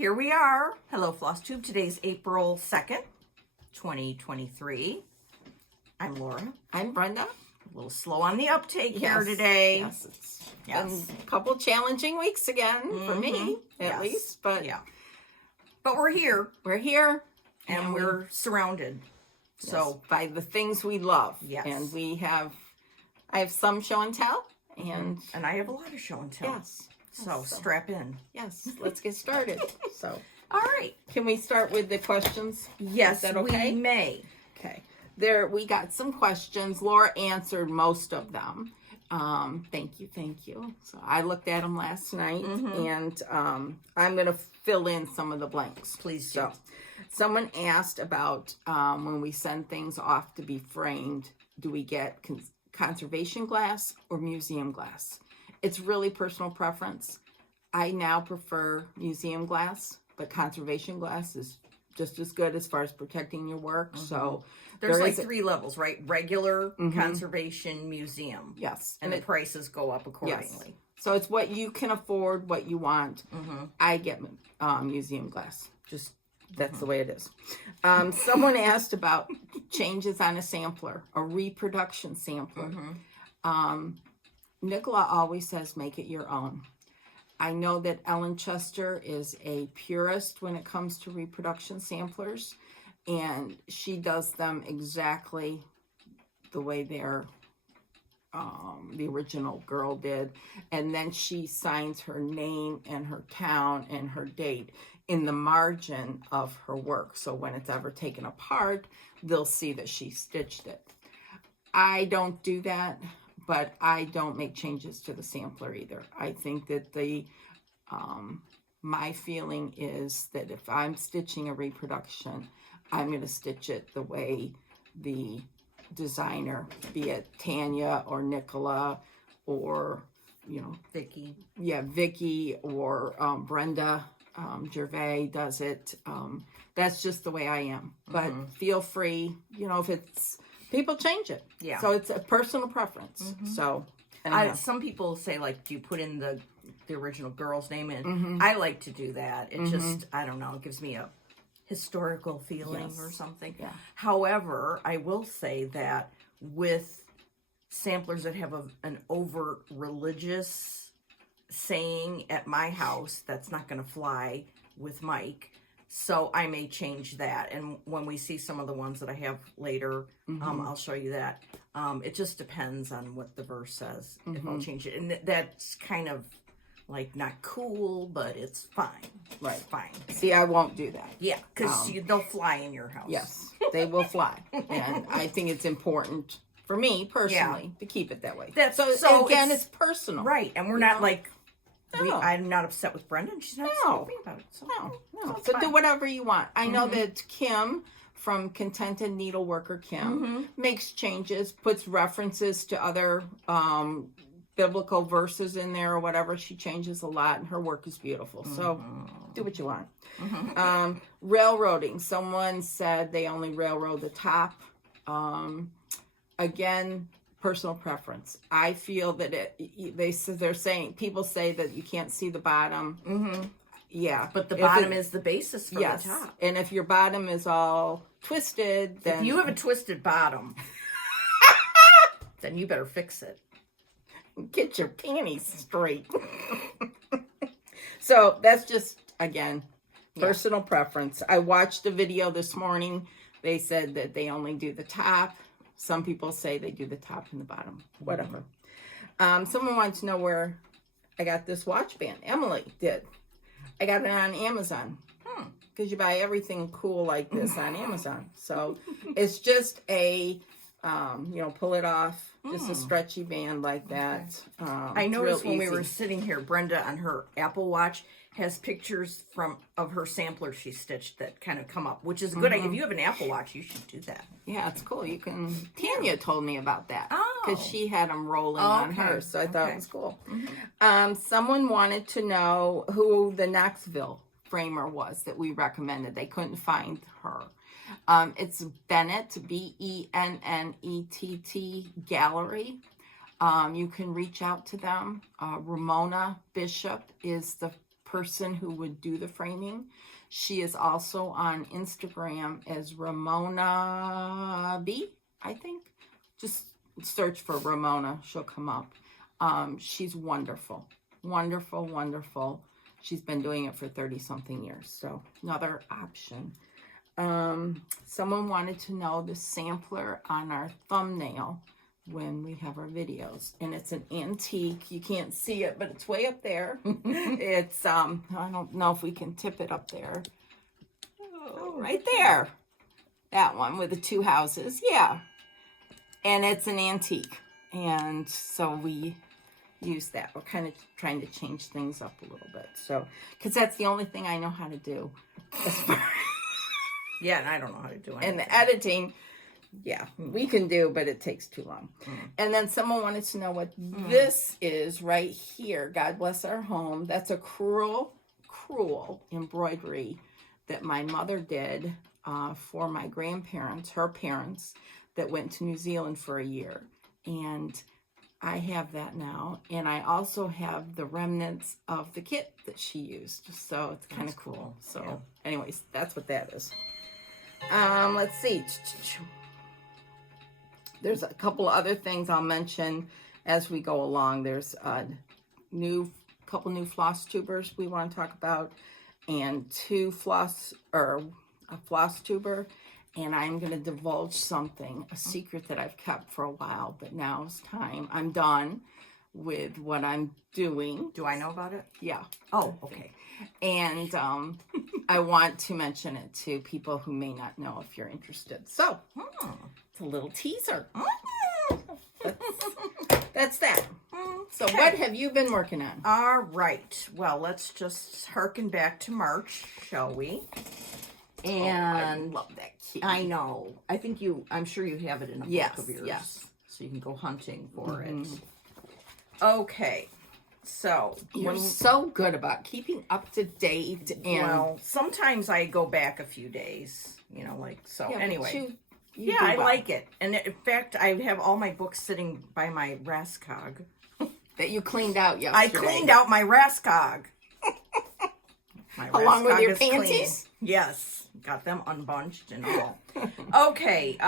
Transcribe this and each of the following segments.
here we are. Hello, Flosstube. Today's April 2nd, 2023. I'm Laura. I'm Brenda. A little slow on the uptake here today. Yes, it's been a couple challenging weeks again for me, at least. But but we're here. We're here. And we're surrounded. So by the things we love. Yes. And I have some show and tell. And I have a lot of show and tell. Yes. So strap in. Yes, let's get started. All right. Can we start with the questions? Yes, Is that okay? we may. Okay. We got some questions. Laura answered most of them. Thank you. So I looked at them last night, and I'm going to fill in some of the blanks. Please do. So, someone asked about when we send things off to be framed, do we get conservation glass or museum glass? It's really personal preference. I now prefer museum glass, but conservation glass is just as good as far as protecting your work. So there's like 3 levels, right? Regular, conservation, museum. Yes. And the prices go up accordingly. Yes. So it's what you can afford, what you want. I get museum glass. Just that's the way it is. Someone asked about changes on a sampler, a reproduction sampler. Nicola always says make it your own. I know that Ellen Chester is a purist when it comes to reproduction samplers, and she does them exactly the way the original girl did, and then she signs her name and her town and her date in the margin of her work. So when it's ever taken apart, they'll see that she stitched it. I don't do that, but I don't make changes to the sampler either. I think that my feeling is that if I'm stitching a reproduction, I'm going to stitch it the way the designer, be it Tanya or Nicola or, Vicky. Yeah, Vicky or Brenda Gervais does it. That's just the way I am. But feel free, if it's... People change it. Yeah. So it's a personal preference. So some people say, like, do you put in the original girl's name in? I like to do that. It just, I don't know, it gives me a historical feeling or something. Yeah. However, I will say that with samplers that have an overt religious saying at my house, that's not going to fly with Mike. So I may change that. And when we see some of the ones that I have later, I'll show you that. It just depends on what the verse says, if I'll change it. And that's kind of like not cool, but it's fine. Right. Fine. See, I won't do that. Yeah, because they'll fly in your house. Yes, they will fly. And I think it's important for me personally to keep it that way. So again, it's personal. Right. And we're not like... I'm not upset with Brenda, and she's not happy about it. So, So do whatever you want. I know that Kim from Contented Needleworker Kim makes changes, puts references to other biblical verses in there or whatever. She changes a lot, and her work is beautiful. So do what you want. Railroading. Someone said they only railroad the top. Again, personal preference. I feel that people say that you can't see the bottom. Yeah. But the bottom is the basis for the top. And if your bottom is all twisted, then... If you have a twisted bottom, then you better fix it. Get your panties straight. So that's just, again, personal preference. I watched a video this morning. They said that they only do the top. Some people say they do the top and the bottom, whatever. Someone wants to know where I got this watch band. Emily did. I got it on Amazon. Because you buy everything cool like this on Amazon. So it's just a, pull it off. Just a stretchy band like that. I noticed when we were sitting here, Brenda on her Apple Watch has pictures of her sampler she stitched that kind of come up, which is good. If you have an Apple Watch, you should do that. Yeah, it's cool. You can. Tanya told me about that because she had them rolling on hers, so I thought it was cool. Someone wanted to know who the Knoxville framer was that we recommended. They couldn't find her. It's Bennett, Bennett Gallery. You can reach out to them. Ramona Bishop is the person who would do the framing. She is also on Instagram as Ramona B, I think. Just search for Ramona. She'll come up. She's wonderful. Wonderful, wonderful. She's been doing it for 30-something years. So another option. Someone wanted to know the sampler on our thumbnail when we have our videos. And it's an antique. You can't see it, but it's way up there. It's, I don't know if we can tip it up there. Oh, right there. That one with the 2 houses. Yeah. And it's an antique. And so we use that. We're kind of trying to change things up a little bit. So, because that's the only thing I know how to do. As far Yeah, and I don't know how to do anything. and the editing, yeah, we can do, but it takes too long. And then someone wanted to know what this is right here. God bless our home. That's a cruel, cruel embroidery that my mother did for my grandparents, her parents, that went to New Zealand for a year. And I have that now. And I also have the remnants of the kit that she used. So it's kind of cool. So anyways, that's what that is. Let's see. There's a couple other things I'll mention as we go along. There's a couple new floss tubers we want to talk about, and a floss tuber. And I'm going to divulge something, a secret that I've kept for a while, but now it's time. I'm done with what I'm doing. Do I know about it? Yeah. Oh, okay. And I want to mention it to people who may not know if you're interested. So, it's a little teaser. That's that. So, what have you been working on? All right. Well, let's just harken back to March, shall we? And I love that key. I know. I'm sure you have it in a book of yours. Yes. So you can go hunting for it. Okay. So You're so good about keeping up to date. And well, sometimes I go back a few days, anyway. I like it. And in fact, I have all my books sitting by my Raskog. That you cleaned out yesterday. I cleaned out my Raskog. Along with your panties? Yes. Got them unbunched and all. Okay.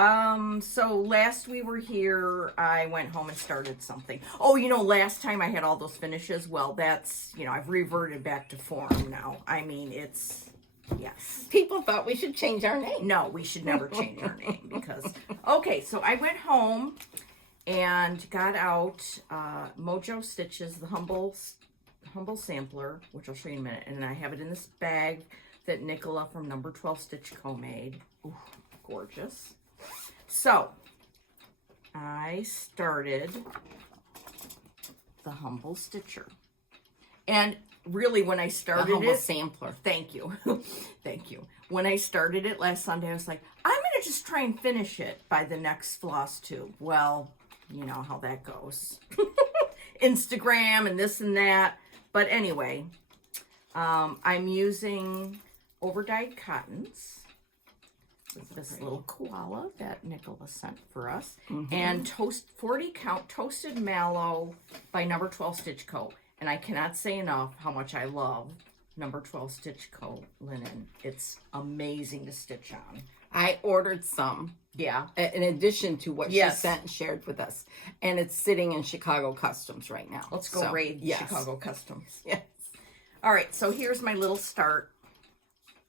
So last we were here, I went home and started something. Oh, last time I had all those finishes. Well, that's, I've reverted back to form now. I mean, yes. People thought we should change our name. No, we should never change our name because, okay, so I went home and got out Mojo Stitches, the Humble Sampler, which I'll show you in a minute. And I have it in this bag that Nicola from Number 12 Stitch Co. made. Ooh, gorgeous. So, I started the Humble Stitcher. And really, when I started the Humble Sampler. Thank you. Thank you. When I started it last Sunday, I was like, I'm going to just try and finish it by the next Flosstube. Well, you know how that goes. Instagram and this and that. But anyway, I'm using overdyed cottons with this little koala that Nicola sent for us, and 40 count toasted mallow by Number 12 Stitch Co. And I cannot say enough how much I love Number 12 Stitch Co. linen. It's amazing to stitch on. I ordered some. Yeah. In addition to what she sent and shared with us. And it's sitting in Chicago Customs right now. Let's go raid Chicago Customs. Yes. All right, so here's my little start.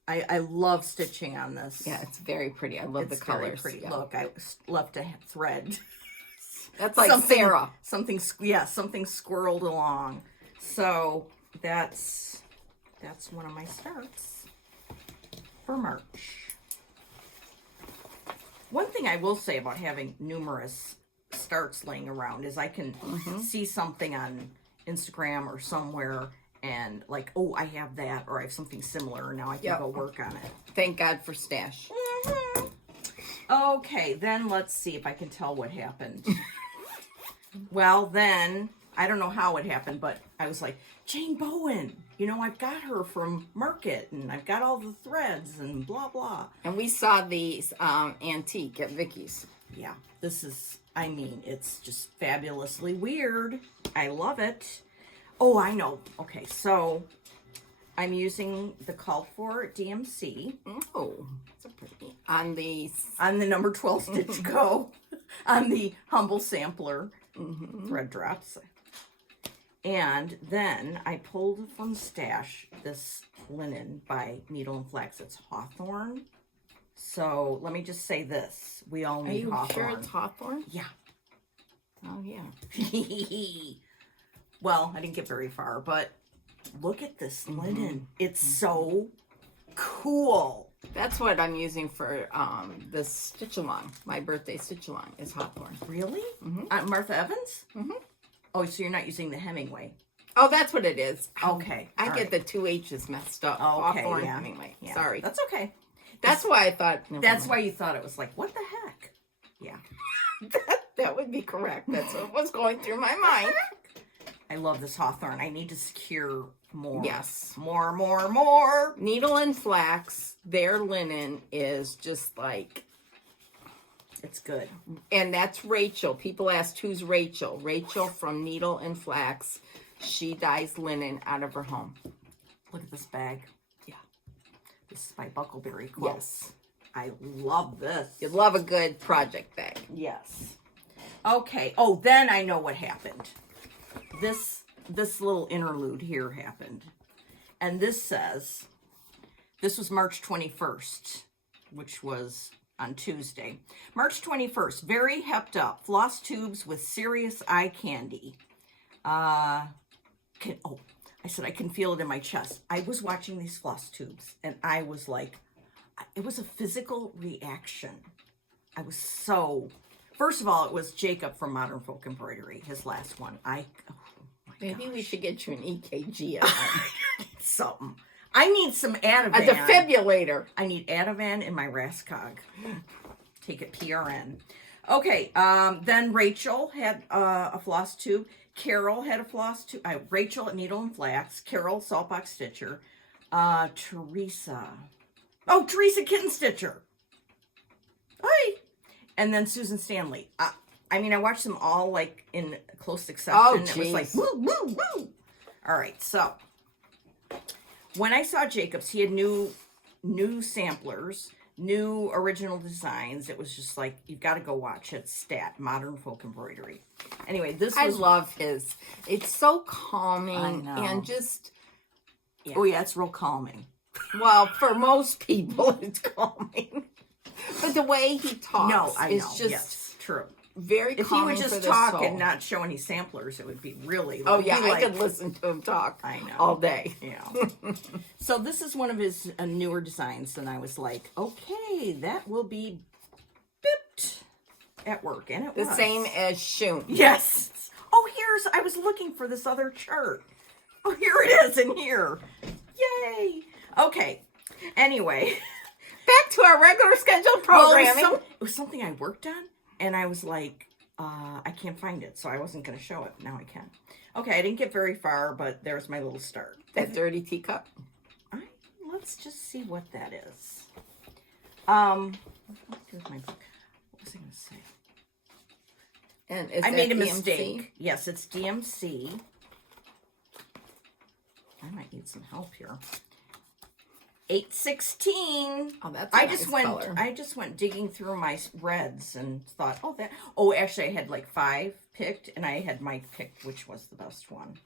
I love stitching on this. Yeah, it's very pretty. I love the colors. Very pretty. Yeah. Look, I left a thread. That's like Sarah. Something squirreled along. So that's one of my starts for March. One thing I will say about having numerous starts laying around is I can see something on Instagram or somewhere and like, oh, I have that, or I have something similar, and now I can go work on it. Thank God for Stash. Okay, then let's see if I can tell what happened. Well, then, I don't know how it happened, but I was like, Jane Bowen, I've got her from Market, and I've got all the threads, and blah, blah. And we saw these antique at Vicky's. Yeah, it's just fabulously weird. I love it. Oh, I know. Okay, so I'm using the called for DMC Oh, that's a pretty. On the on the number 12 Stitch Go on the Humble Sampler thread drops. And then I pulled from stash this linen by Needle and Flax. It's Hawthorne. So let me just say this. We all need Hawthorne. Are you sure it's Hawthorne? Yeah. Oh, yeah. Well, I didn't get very far, but look at this linen. It's so cool. That's what I'm using for this stitch along. My birthday stitch along is Hawthorne. Really? Martha Evans? Oh, so you're not using the Hemingway. Oh, that's what it is. Okay. I get the two H's messed up. Okay, Hawthorne yeah. Hemingway. Yeah. Sorry. That's okay. That's why I thought. That's why you thought it was like, what the heck? Yeah. that would be correct. That's what was going through my mind. I love this Hawthorne. I need to secure more. Yes. More. Needle and Flax, their linen is just like, it's good. and that's Rachel. People asked, who's Rachel? Rachel from Needle and Flax. She dyes linen out of her home. Look at this bag. Yeah. This is my Buckleberry quilt. Yes. I love this. You love a good project bag. Yes. Okay. Oh, then I know what happened. This little interlude here happened. And this says, this was March 21st, which was on Tuesday. March 21st, very hepped up. Floss tubes with serious eye candy. I said I can feel it in my chest. I was watching these floss tubes, and I was like, it was a physical reaction. I was so... First of all, it was Jacob from Modern Folk Embroidery, his last one. Maybe we should get you an EKG. Something. I need some Ativan. A defibrillator. I need Ativan in my Rascog. Take it PRN. Okay, then Rachel had a floss tube. Carol had a floss tube. Rachel at Needle and Flax. Carol, Saltbox Stitcher. Teresa. Oh, Teresa Kitten Stitcher. Hi. And then Susan Stanley. I mean, I watched them all like in close succession. Oh, it was like, woo, woo, woo. All right, so when I saw Jacob's, he had new samplers, new original designs. It was just like, you've got to go watch it. Stat, Modern Folk Embroidery. Anyway, this was... I love his. It's so calming. I know. And just... Yeah. Oh, yeah, it's real calming. Well, for most people, it's calming. But the way he talks is just yes, true. Very if calming. If he would just for talk soul. and not show any samplers, it would be really... Oh, yeah, I could listen to him talk I know. all day. Yeah. So this is one of his newer designs, and I was like, okay, that will be bipped at work, and it was. The same as Shun. Yes. Oh, I was looking for this other chart. Oh, here it is in here. Yay. Okay. Anyway. Back to our regular scheduled programming. Well, it was something I worked on, and I was like, I can't find it, so I wasn't going to show it. Now I can. Okay, I didn't get very far, but there's my little start. That dirty teacup. Let's just see what that is. Here's my book. What was I going to say? And is I that made a DMC? mistake. Yes, it's DMC. I might need some help here. 816. Oh, that's a I nice just went. color. I just went digging through my reds and thought, oh, that. Oh, actually, I had like 5 picked, and I had Mike picked which was the best one.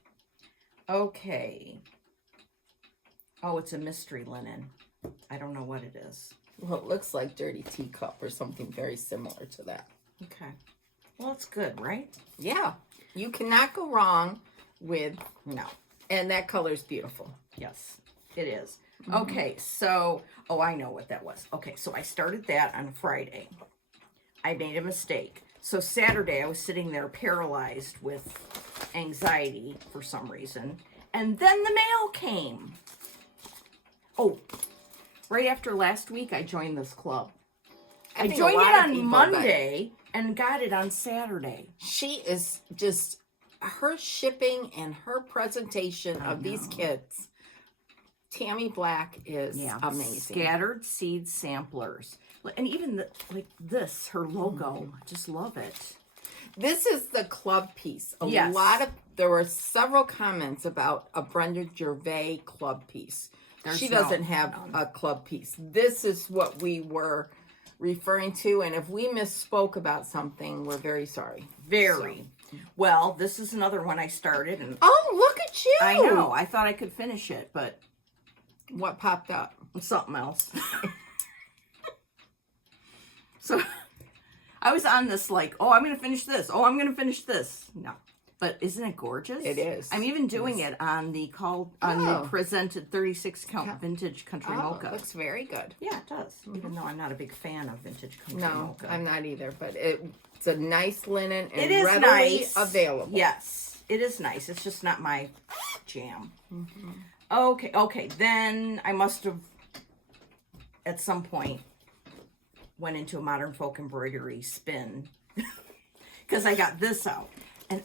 Okay. Oh, it's a mystery linen. I don't know what it is. Well, it looks like dirty teacup or something very similar to that. Okay. Well, it's good, right? Yeah, you cannot go wrong with No. And that color is beautiful. Yes, it is. Okay, so, I know what that was. Okay, so I started that on Friday. I made a mistake. So Saturday, I was sitting there paralyzed with anxiety for some reason. And then the mail came. Oh, right after last week, I joined this club. I think a joined lot it of on people Monday and got it on Saturday. She is just, her shipping and her presentation of these kits. Tammy Black is amazing. Scattered Seed Samplers. And even her logo. I just love it. This is the club piece. A Yes. lot of there were several comments about a Brenda Gervais club piece. She doesn't have a club piece. This is what we were referring to, and if we misspoke about something, we're very sorry. Very. So. Well, this is another one I started. And oh, look at you. I know. I thought I could finish it, but... What popped up? Something else. So, I was on this like, oh, I'm going to finish this. Oh, I'm going to finish this. No. But isn't it gorgeous? It is. I'm even doing it on the the presented 36 count vintage country mocha. It looks very good. Yeah, it does. Even though I'm not a big fan of vintage country mocha. No, I'm not either. But it's a nice linen and it is readily available. Yes, it is nice. It's just not my jam. Okay. Then I must have at some point went into a modern folk embroidery spin because I got this out. And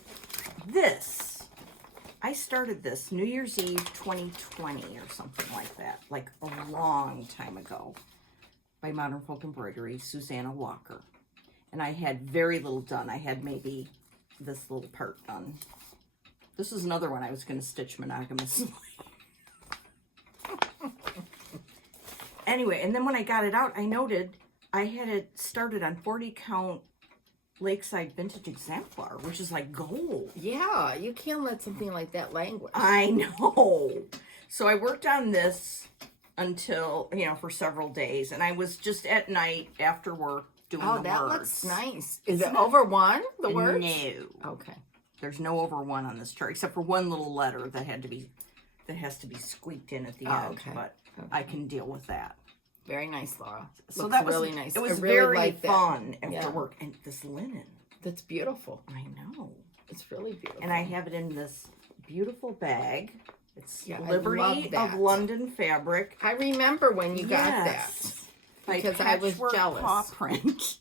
this, I started this New Year's Eve 2020 or something like that, like a long time ago, by Modern Folk Embroidery, Susanna Walker. And I had very little done. I had maybe this little part done. This is another one I was going to stitch monogamously. Anyway, and then when I got it out, I noted I had it started on 40 count Lakeside Vintage Exemplar, which is like gold. Yeah, you can't let something like that languish. I know. So I worked on this until, for several days. And I was just at night after work doing the words. Oh, that looks nice. Is it over one, the words? No. Okay. There's no over one on this chart, except for one little letter that has to be squeaked in at the end. Okay. But I can deal with that. Very nice, Laura. So looks that was really nice. It was really very fun after work. And this linen. That's beautiful. I know. It's really beautiful. And I have it in this beautiful bag. It's Liberty of London fabric. I remember when you got that. Because I was jealous. Paw print.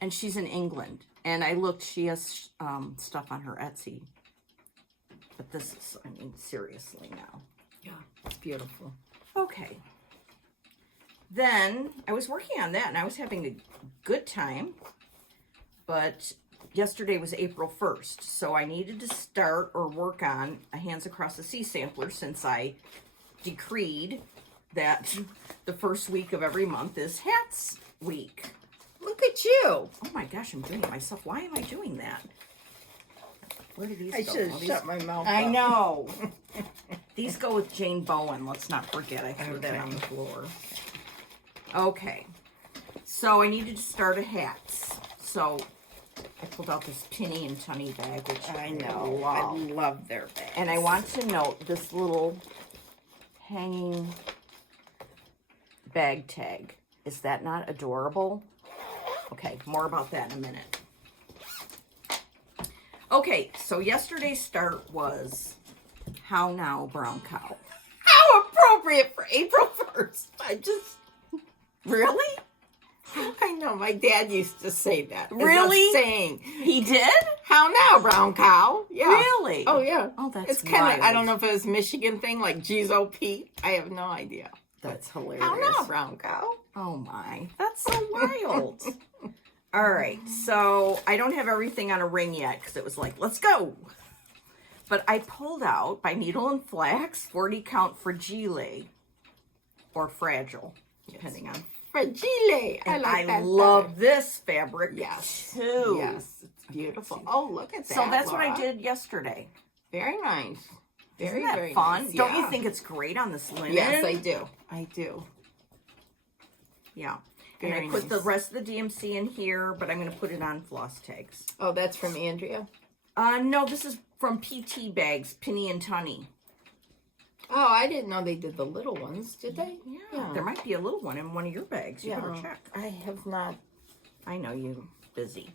And she's in England. And I looked, she has stuff on her Etsy. But this is, seriously now. Yeah, it's beautiful. Okay. Then I was working on that and I was having a good time. But yesterday was April 1st. So I needed to start or work on a Hands Across the Sea sampler since I decreed that the first week of every month is Hats Week. Look at you. Oh my gosh, I'm doing it myself. Why am I doing that? Where do these go? I should have shut my mouth I know. These go with Jane Bowen. Let's not forget. I threw that on the floor. Okay. So I needed to start a hats. So I pulled out this Pinny and Tunny bag, which I know. I love their bags. And I want to note this little hanging bag tag. Is that not adorable? Okay, more about that in a minute. Okay, so yesterday's start was How Now, Brown Cow. How appropriate for April 1st. Really? I know, my dad used to say that. Really? Saying. He did? How now, brown cow? Yeah. Really? Oh, yeah. Oh, that's It's kind of, I don't know if it was Michigan thing, like Geezo Pete. I have no idea. That's hilarious. How now, brown cow? Oh, my. That's so wild. All right, so I don't have everything on a ring yet because it was like, let's go. But I pulled out by Needle and Flax 40 count Fragile or Fragile, depending on. Fragile. I love this fabric too. Yes, it's beautiful. Oh, look at that. So that's Laura. what I did yesterday. Very nice. Isn't that very fun? Nice. Don't you think it's great on this linen? Yes, I do. I do. Yeah. And I put the rest of the DMC in here, but I'm going to put it on floss tags. Oh, that's from Andrea? No, this is from PT Bags, Pinny and Tunny. Oh, I didn't know they did the little ones, did they? Yeah. There might be a little one in one of your bags. You better check. I have not. I know you're busy.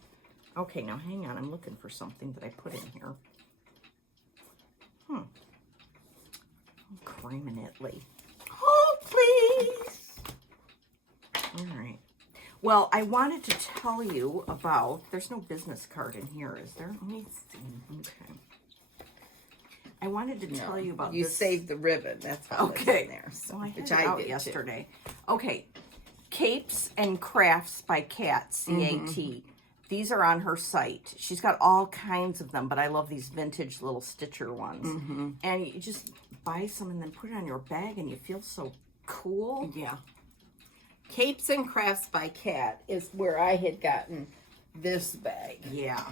Okay, now hang on. I'm looking for something that I put in here. I'm criminally. Oh, please. All right. Well, I wanted to tell you about, there's no business card in here, is there? Let me see. Okay. I wanted to tell you about you this. saved the ribbon. That's how it's in there. So, well, I had which it I out did yesterday. Too. Okay. Capes and Crafts by Cat, C-A-T. These are on her site. She's got all kinds of them, but I love these vintage little stitcher ones. And you just buy some and then put it on your bag and you feel so cool. Yeah. Capes and Crafts by Kat is where I had gotten this bag. Yeah.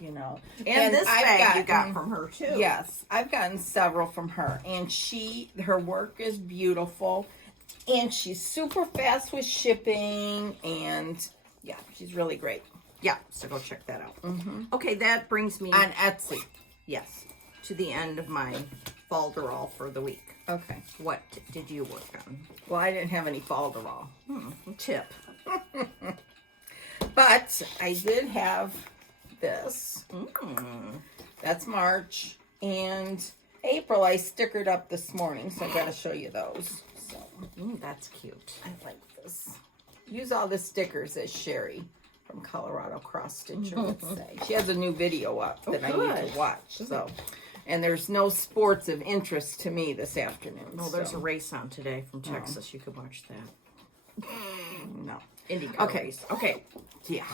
You know. And this bag you got from her too. Yes. I've gotten several from her. And her work is beautiful. And she's super fast with shipping. And yeah, she's really great. Yeah, so go check that out. Okay, that brings me on Etsy. Yes, to the end of my folderol for the week. Okay. What did you work on? Well, I didn't have any folderol. Tip. But I did have this. That's March. And April I stickered up this morning, so I got to show you those. So That's cute. I like this. Use all the stickers, as Sherry from Colorado Cross Stitcher would say. She has a new video up that I need to watch. So, and there's no sports of interest to me this afternoon. Well, there's a race on today from Texas. You could watch that. No. IndyCar race. Okay. Yeah.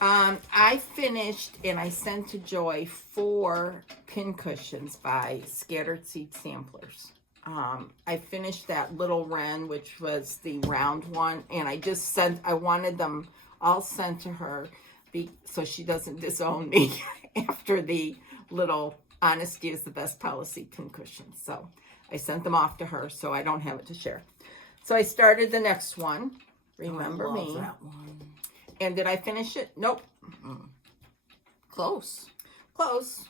I finished and I sent to Joy 4 pin cushions by Scattered Seed Samplers. I finished that little wren, which was the round one, and I wanted them all sent to her so she doesn't disown me after the little honesty is the best policy pin cushions. So I sent them off to her so I don't have it to share. So I started the next one. Remember I love me. that one. And did I finish it? Nope. Close. Close.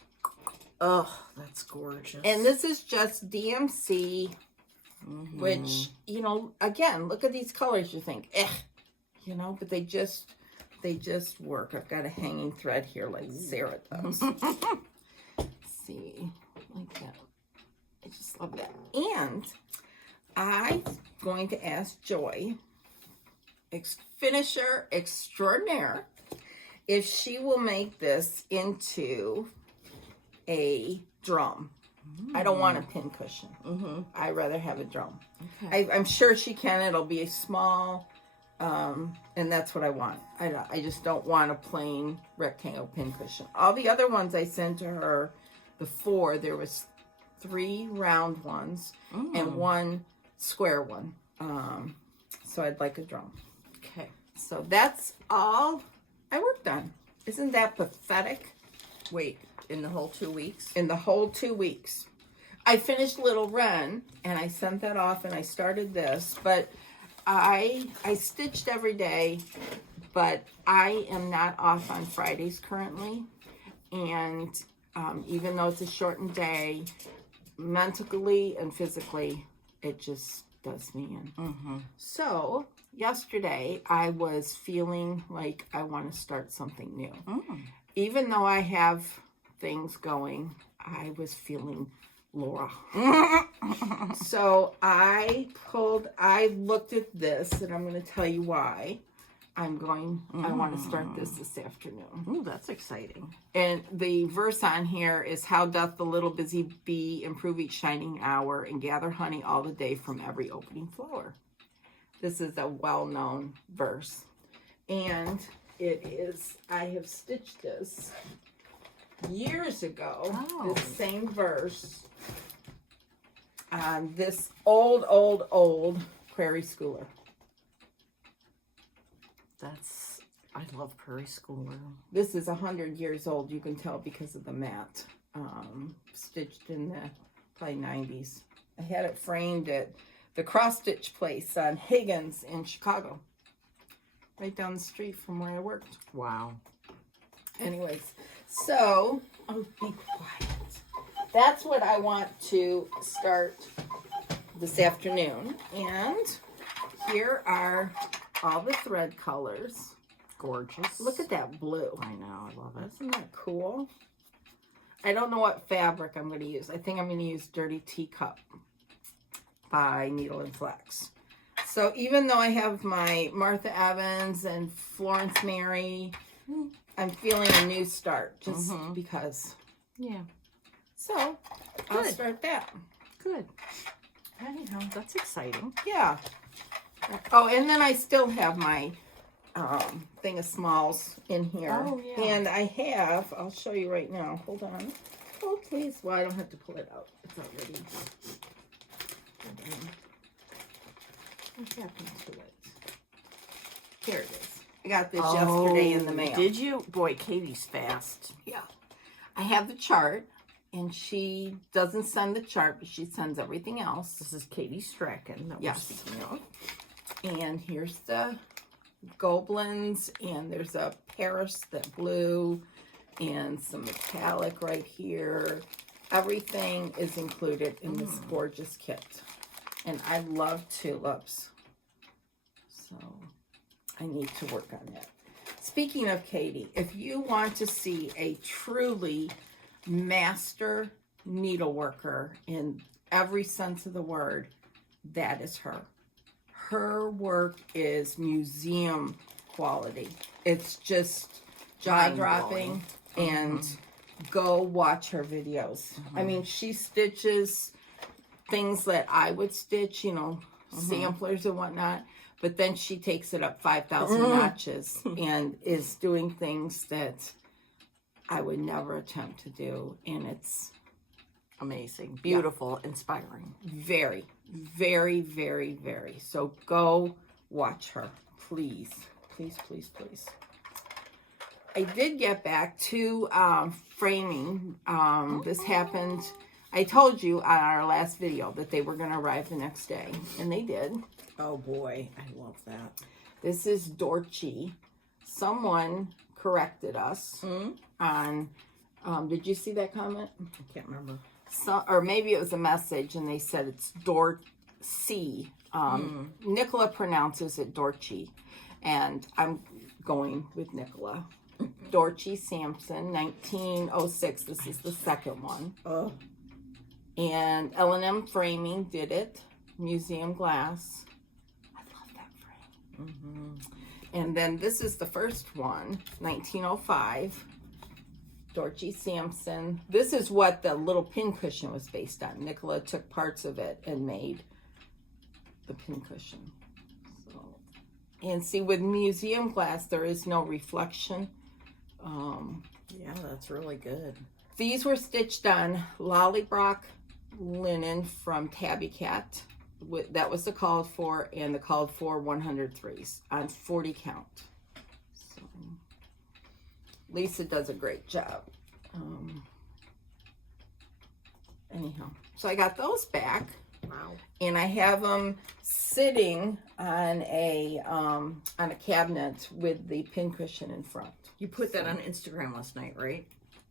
Oh, that's gorgeous. And this is just DMC, which, you know, again, look at these colors. You think, you know, but they just work. I've got a hanging thread here like Sarah does. See, like that. I just love that. And I'm going to ask Joy, finisher extraordinaire, if she will make this into a drum. I don't want a pin cushion. I'd rather have a drum. Okay. I'm sure she can. It'll be small, and that's what I want. I just don't want a plain rectangle pin cushion. All the other ones I sent to her, the 4, there was 3 round ones and 1 square one. So I'd like a drum. Okay. So that's all I worked on. Isn't that pathetic? Wait, in the whole 2 weeks? In the whole 2 weeks. I finished Little Wren, and I sent that off, and I started this, but I stitched every day, but I am not off on Fridays currently, and even though it's a shortened day, mentally and physically, it just does me in. So yesterday, I was feeling like I want to start something new. Even though I have things going, I was feeling Laura. So I looked at this, and I'm going to tell you why I want to start this afternoon. Ooh, that's exciting. And the verse on here is, how doth the little busy bee improve each shining hour and gather honey all the day from every opening flower. This is a well-known verse. And it is, I have stitched this years ago, this same verse on this old Prairie Schooler. I love Prairie Schooler. This is 100 years old. You can tell because of the mat. Stitched in the probably 90s. I had it framed at the cross stitch place on Higgins in Chicago. Right down the street from where I worked. Wow. Anyways, so, oh, be quiet. That's what I want to start this afternoon. And here are all the thread colors. Gorgeous. Look at that blue. I know, I love it. Isn't that cool? I don't know what fabric I'm going to use. I think I'm going to use Dirty Teacup by Needle and Flex. So even though I have my Martha Evans and Florence Mary, I'm feeling a new start just because. Yeah. So I'll start that. Good. Anyhow, that's exciting. Yeah. Oh, and then I still have my thing of smalls in here. Oh, yeah. And I have, I'll show you right now. Hold on. Oh, please. Well, I don't have to pull it out. It's already. What happened to it? Here it is. I got this yesterday in the mail. Did you? Boy, Katie's fast. Yeah. I have the chart, and she doesn't send the chart, but she sends everything else. This is Katie Strachan that Yes. we're speaking of. And here's the goblins, and there's a Paris that blue, and some metallic right here. Everything is included in this gorgeous kit. And I love tulips. So I need to work on that. Speaking of Katie, if you want to see a truly master needleworker in every sense of the word, that is her. Her work is museum quality. It's just jaw-dropping, and go watch her videos. I mean, she stitches things that I would stitch, you know, samplers and whatnot, but then she takes it up 5,000 notches and is doing things that I would never attempt to do, and it's amazing, beautiful, inspiring. very, very, very, very. So go watch her, please, please, please, please. I did get back to framing. This happened, I told you on our last video that they were going to arrive the next day, and they did. Oh boy, I love that. This is Dorchi. Someone corrected us on, did you see that comment? I can't remember. Or maybe it was a message, and they said it's Dorchi. Nicola pronounces it Dorchi, and I'm going with Nicola. Dorchi Sampson, 1906. This is the second one. Oh. And L&M Framing did it. Museum glass. I love that frame. And then this is the first one, 1905. Dorchi Sampson. This is what the little pincushion was based on. Nicola took parts of it and made the pincushion. So, and see, with museum glass, there is no reflection. Yeah, that's really good. These were stitched on Lollybrock linen from Tabby Cat. That was the called for, and the called for 103s on 40 count. So, Lisa does a great job. Anyhow, so I got those back. Wow. And I have them sitting on a cabinet with the pincushion in front. You put that on Instagram last night, right?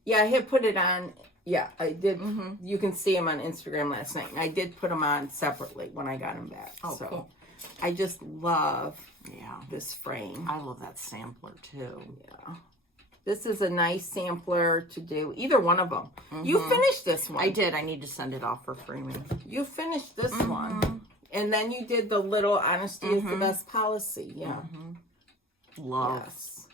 Yeah, I had put it on. Yeah, I did. You can see them on Instagram last night. And I did put them on separately when I got them back. Oh, so cool. I just love Yeah. this frame. I love that sampler too. Yeah. This is a nice sampler to do. Either one of them. You finished this one. I did. I need to send it off for framing. You finished this one. And then you did the little honesty is the best policy. Yeah. Love. Yes.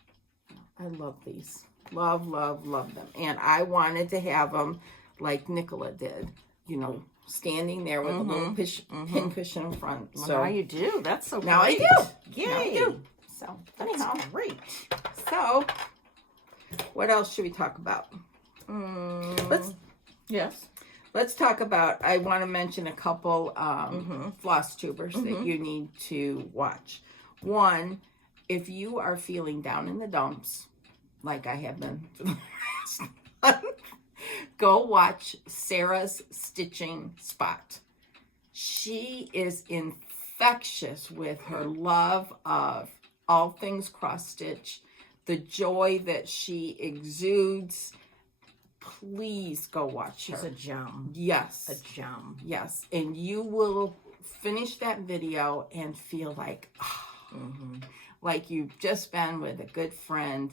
I love these. Love, love, love them. And I wanted to have them like Nicola did. You know, standing there with a little pincushion in front. Well, So now you do. That's so now I great. do. Yay. Now I do. So anyhow. That's great. So what else should we talk about? Let's talk about, I want to mention a couple floss tubers that you need to watch. One, if you are feeling down in the dumps, like I have been for the last month, go watch Sarah's Stitching Spot. She is infectious with her love of all things cross stitch, the joy that she exudes. Please go watch her. She's a gem. Yes. A gem. Yes. And you will finish that video and feel like, like you've just been with a good friend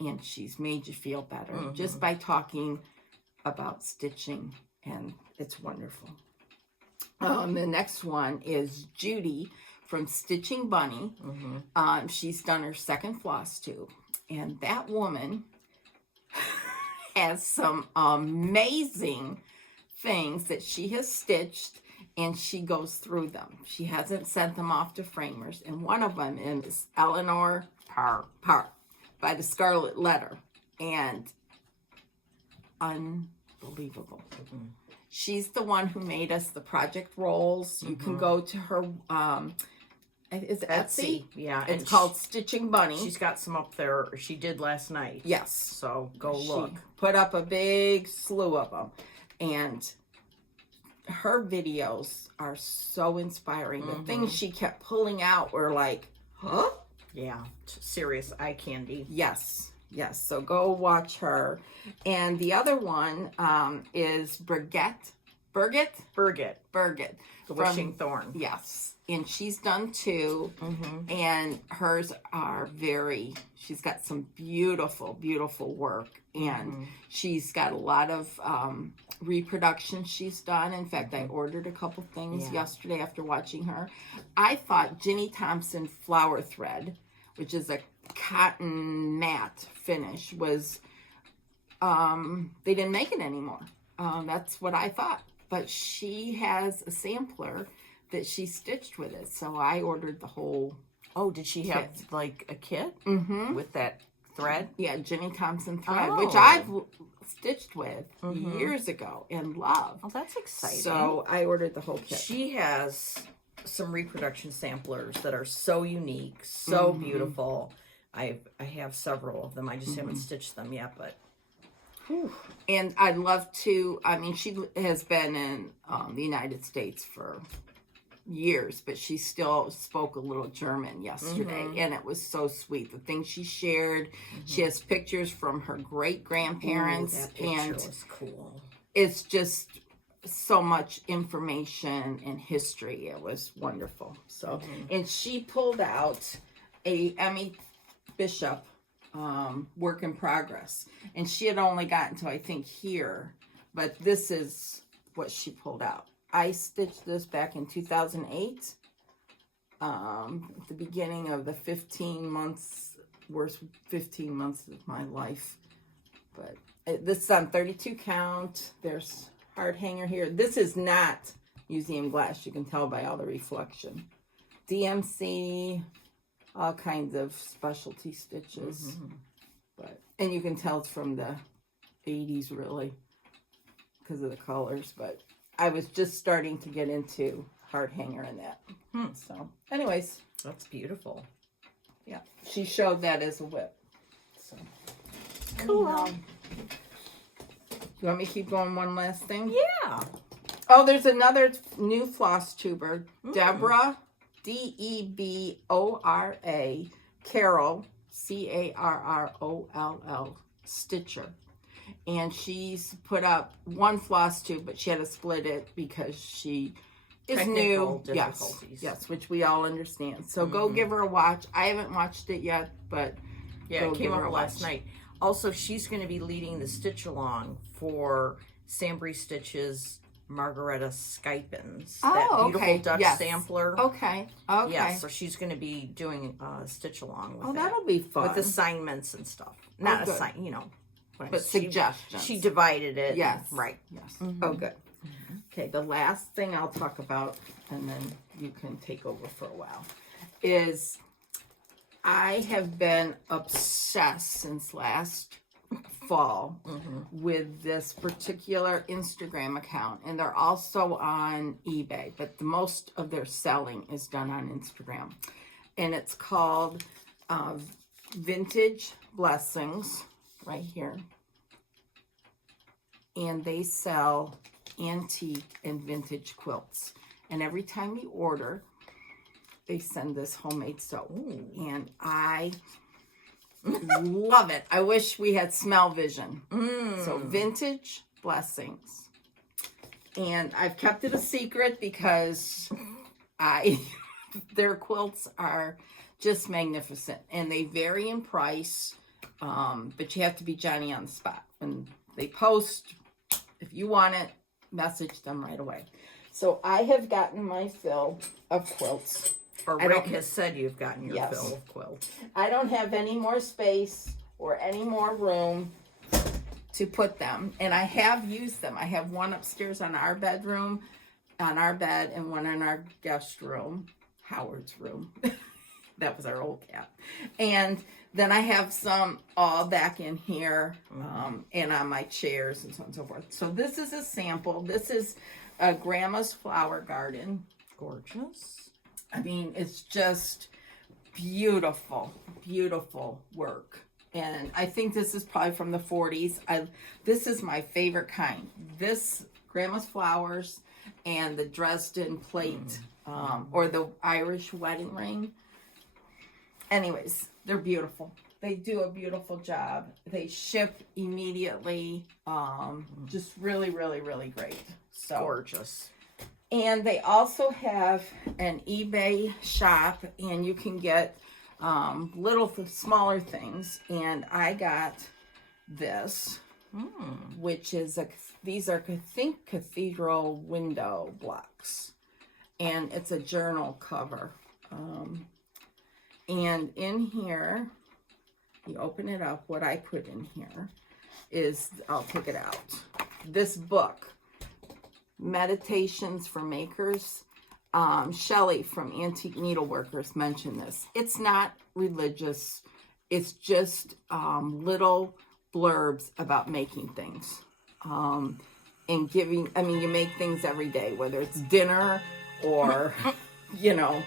and she's made you feel better just by talking about stitching, and it's wonderful. The next one is Judy from Stitching Bunny. She's done her second floss tube, and that woman has some amazing things that she has stitched, and she goes through them. She hasn't sent them off to framers, and one of them is Eleanor Par by the Scarlet Letter, and unbelievable. She's the one who made us the project rolls. You can go to her is it Etsy? Yeah, it's called Stitching Bunny. She's got some up there. She did last night. Yes, so go look. She put up a big slew of them, and her videos are so inspiring. The things she kept pulling out were like, huh? Yeah, serious eye candy. Yes. So go watch her. And the other one is Birgit. The Wishing Thorn. Yes. And she's done 2. And hers are she's got some beautiful, beautiful work. And she's got a lot of reproduction she's done. In fact, I ordered a couple things yesterday after watching her. I thought Ginny Thompson Flower Thread, which is a cotton matte finish, was they didn't make it anymore. That's what I thought. But she has a sampler that she stitched with it, so I ordered the whole. Oh, did she have like a kit with that thread? Yeah, Ginny Thompson thread, which I've stitched with years ago and loved. Oh, that's exciting. So I ordered the whole kit. She has some reproduction samplers that are so unique, so beautiful. I have several of them. I just haven't stitched them yet, but. Whew. And I'd love to. I mean, she has been in the United States for years, but she still spoke a little German yesterday, and it was so sweet. The things she shared. She has pictures from her great grandparents, that picture was cool. It's just so much information and history. It was wonderful. So, and she pulled out a Emmy Bishop work in progress, and she had only gotten to, I think, here, but this is what she pulled out. I stitched this back in 2008, at the beginning of the worst 15 months of my life. But this is on 32 count. There's hard hanger here. This is not museum glass. You can tell by all the reflection. DMC, all kinds of specialty stitches. And you can tell it's from the 80s, really, because of the colors. But I was just starting to get into hard hanger and that. So, anyways. That's beautiful. Yeah. She showed that as a whip. So, cool. You want me to keep going one last thing? Yeah. Oh, there's another new Flosstuber. Deborah, Debora, Carroll, Carroll, Stitcher. And she's put up one floss tube, but she had to split it because she is new. Yes, which we all understand. So go give her a watch. I haven't watched it yet, but yeah, it came up last night. Also, she's going to be leading the stitch along for Sambry Stitches Margaretta Skypins. That beautiful Dutch sampler. Okay. Yeah, so she's going to be doing a stitch along with that'll be fun. With assignments and stuff. Not but suggestions. She divided it. Yes. Right. Yes. Oh, good. Okay, the last thing I'll talk about, and then you can take over for a while, is I have been obsessed since last fall with this particular Instagram account, and they're also on eBay, but the most of their selling is done on Instagram, and it's called Vintage Blessings, right here, and they sell antique and vintage quilts, and every time you order, they send this homemade soap. And I love it. I wish we had smell vision. So Vintage Blessings. And I've kept it a secret because their quilts are just magnificent. And they vary in price, but you have to be Johnny on the spot. When they post, if you want it, message them right away. So I have gotten my fill of quilts. Or Rick has said you've gotten your fill of quilts. I don't have any more space or any more room to put them. And I have used them. I have one upstairs on our bedroom, on our bed, and one in our guest room, Howard's room. That was our old cat. And then I have some all back in here and on my chairs and so on and so forth. So this is a sample. This is a Grandma's Flower Garden. Gorgeous. I mean, it's just beautiful, beautiful work. And I think this is probably from the 40s. This is my favorite kind. This Grandma's Flowers and the Dresden plate or the Irish wedding ring. Anyways, they're beautiful. They do a beautiful job. They ship immediately. Just really, really, really great. So Gorgeous. And they also have an eBay shop, and you can get smaller things. And I got this, which is these are, I think, cathedral window blocks, and it's a journal cover. And in here, you open it up. What I put in here is, I'll take it out. This book, Meditations for Makers. Shelley from Antique Needleworkers mentioned this. It's not religious. It's just little blurbs about making things. And giving, I mean, you make things every day, whether it's dinner or, you know,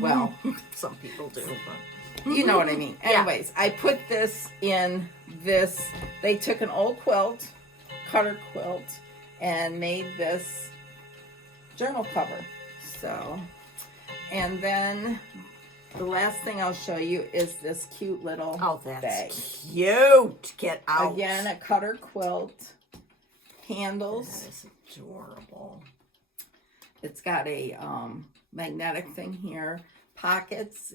well, some people do, but you know what I mean. Anyways, I put this in this. They took an old quilt, cutter quilt, and made this journal cover. So, and then the last thing I'll show you is this cute little that's bag. cute. Get out. Again, a cutter quilt, handles. That is adorable. It's got a magnetic thing here, pockets,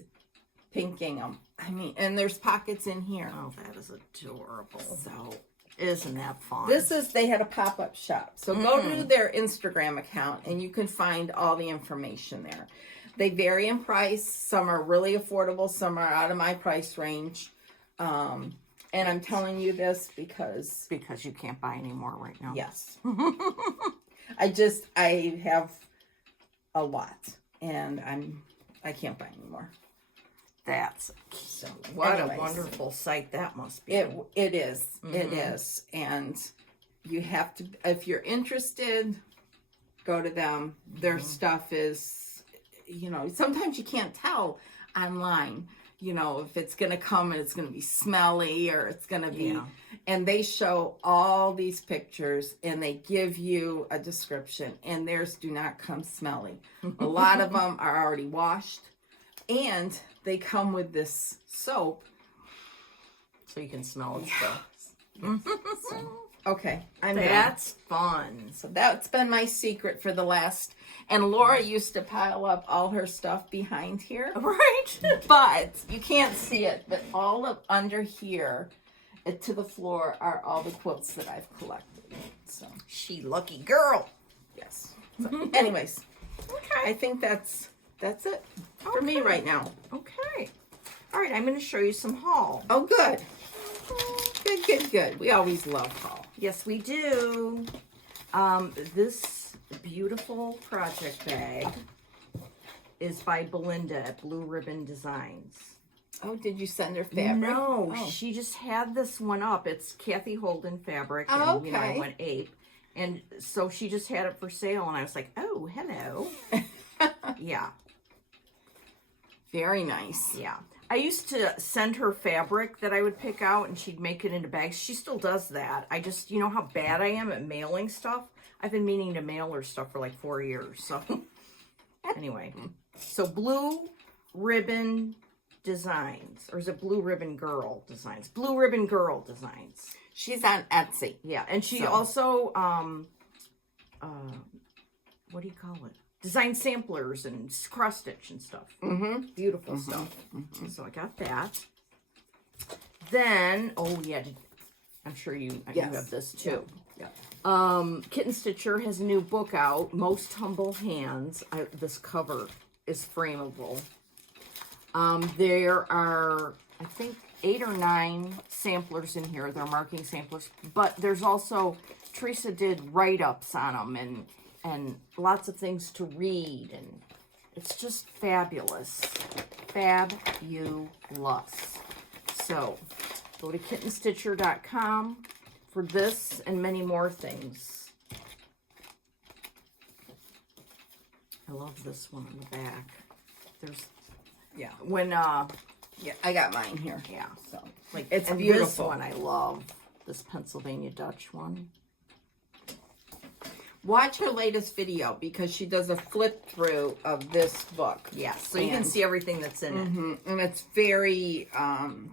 pink gingham. I mean, and there's pockets in here. Oh, that is adorable. So, isn't that fun? they had a pop-up shop. So go to their Instagram account and you can find all the information there. They vary in price. Some are really affordable. Some are out of my price range. And I'm telling you this because you can't buy any more right now. yes. I have a lot and I can't buy any more. That's So what anyways, a wonderful site that must be. It is. It is. And you have to, if you're interested, go to them. Their stuff is, you know, sometimes you can't tell online, you know, if it's going to come and it's going to be smelly or it's going to be, and they show all these pictures and they give you a description, and theirs do not come smelly. A lot of them are already washed, and they come with this soap. So you can smell it still. So, okay, I'm done. That's fun. So that's been my secret for the last, and Laura used to pile up all her stuff behind here. Right. But you can't see it, but all of under here to the floor are all the quilts that I've collected. So She lucky girl. yes. So, anyways, Okay. I think that's it for me right now. Okay. All right, I'm going to show you some haul. Oh, good. Good. We always love haul. Yes, we do. This beautiful project bag is by Belinda at Blue Ribbon Designs. Oh, did you send her fabric? No, Oh. she just had this one up. It's Kathy Holden fabric, and Oh, you know, I okay. went ape, and so she just had it for sale, and I was like, oh, hello. Yeah, Very nice. yeah. I used to send her fabric that I would pick out, and she'd make it into bags. She still does that. I just, you know how bad I am at mailing stuff? I've been meaning to mail her stuff for like 4 years. So anyway, so Blue Ribbon Designs, or is it Blue Ribbon Girl Designs? Blue Ribbon Girl Designs. She's on Etsy. Yeah, and she So. also, what do you call it? Design samplers and cross stitch and stuff. Mm-hmm. Beautiful stuff. So I got that. Then, oh yeah, I'm sure you have this too. Yeah. Kitten Stitcher has a new book out, Most Humble Hands. This cover is frameable. There are, I think, 8 or 9 samplers in here. They're marking samplers, but there's also, Teresa did write-ups on them and lots of things to read, and it's just fabulous. fabulous. So go to kittenstitcher.com for this and many more things. I love this one on the back. There's, Yeah. when, Yeah, I got mine here. yeah. So, Like, it's and beautiful. This one I love. This Pennsylvania Dutch one. Watch her latest video because she does a flip through of this book. Yeah, so you can And- see everything that's in it. And it's very,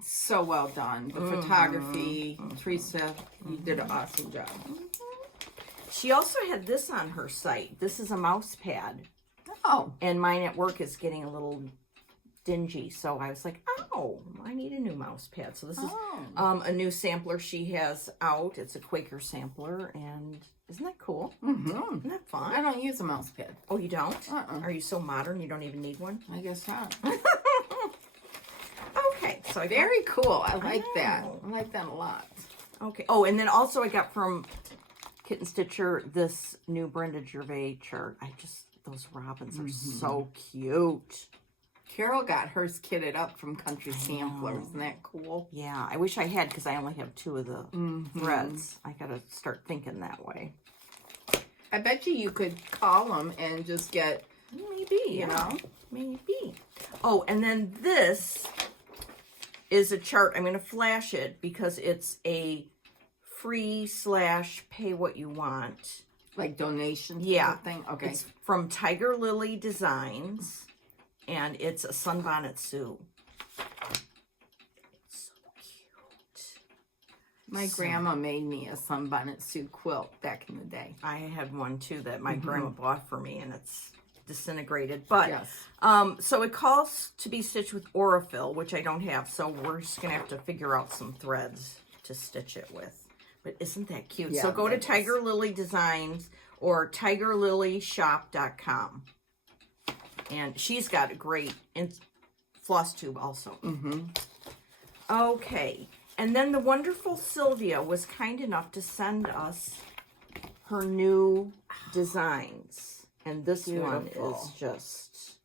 so well done. The photography, Teresa, you did an awesome job. She also had this on her site. This is a mouse pad. Oh, And mine at work is getting a little dingy. So I was like, oh, I need a new mouse pad. So this is a new sampler she has out. It's a Quaker sampler. And isn't that cool? Isn't that fun? I don't use a mouse pad. Oh, you don't? Uh-uh. Are you so modern you don't even need one? I guess not. Okay, so I got, Very cool. I like that. know. I like that a lot. okay. Oh, and then also I got from Kitten Stitcher this new Brenda Gervais chart. Those robins are so cute. Carol got hers kitted up from Country Sampler. Isn't that cool? Yeah, I wish I had because I only have 2 of the threads. I gotta start thinking that way. I bet you could call them and just get, Maybe, you know. maybe. Oh, and then this is a chart. I'm going to flash it because it's a free / pay what you want. Like donations. Yeah. Thing. Okay. It's from Tiger Lily Designs, and it's a Sunbonnet Sue. It's so cute. My grandma made me a Sunbonnet Sue quilt back in the day. I had one too that my grandma bought for me, and it's disintegrated. But Yes. so it calls to be stitched with Aurifil, which I don't have. So we're just gonna have to figure out some threads to stitch it with. But isn't that cute? Yeah, So go to that is. Tiger Lily Designs or tigerlilyshop.com. And she's got a great Flosstube also. Okay. And then the wonderful Sylvia was kind enough to send us her new designs. And this one Beautiful. is just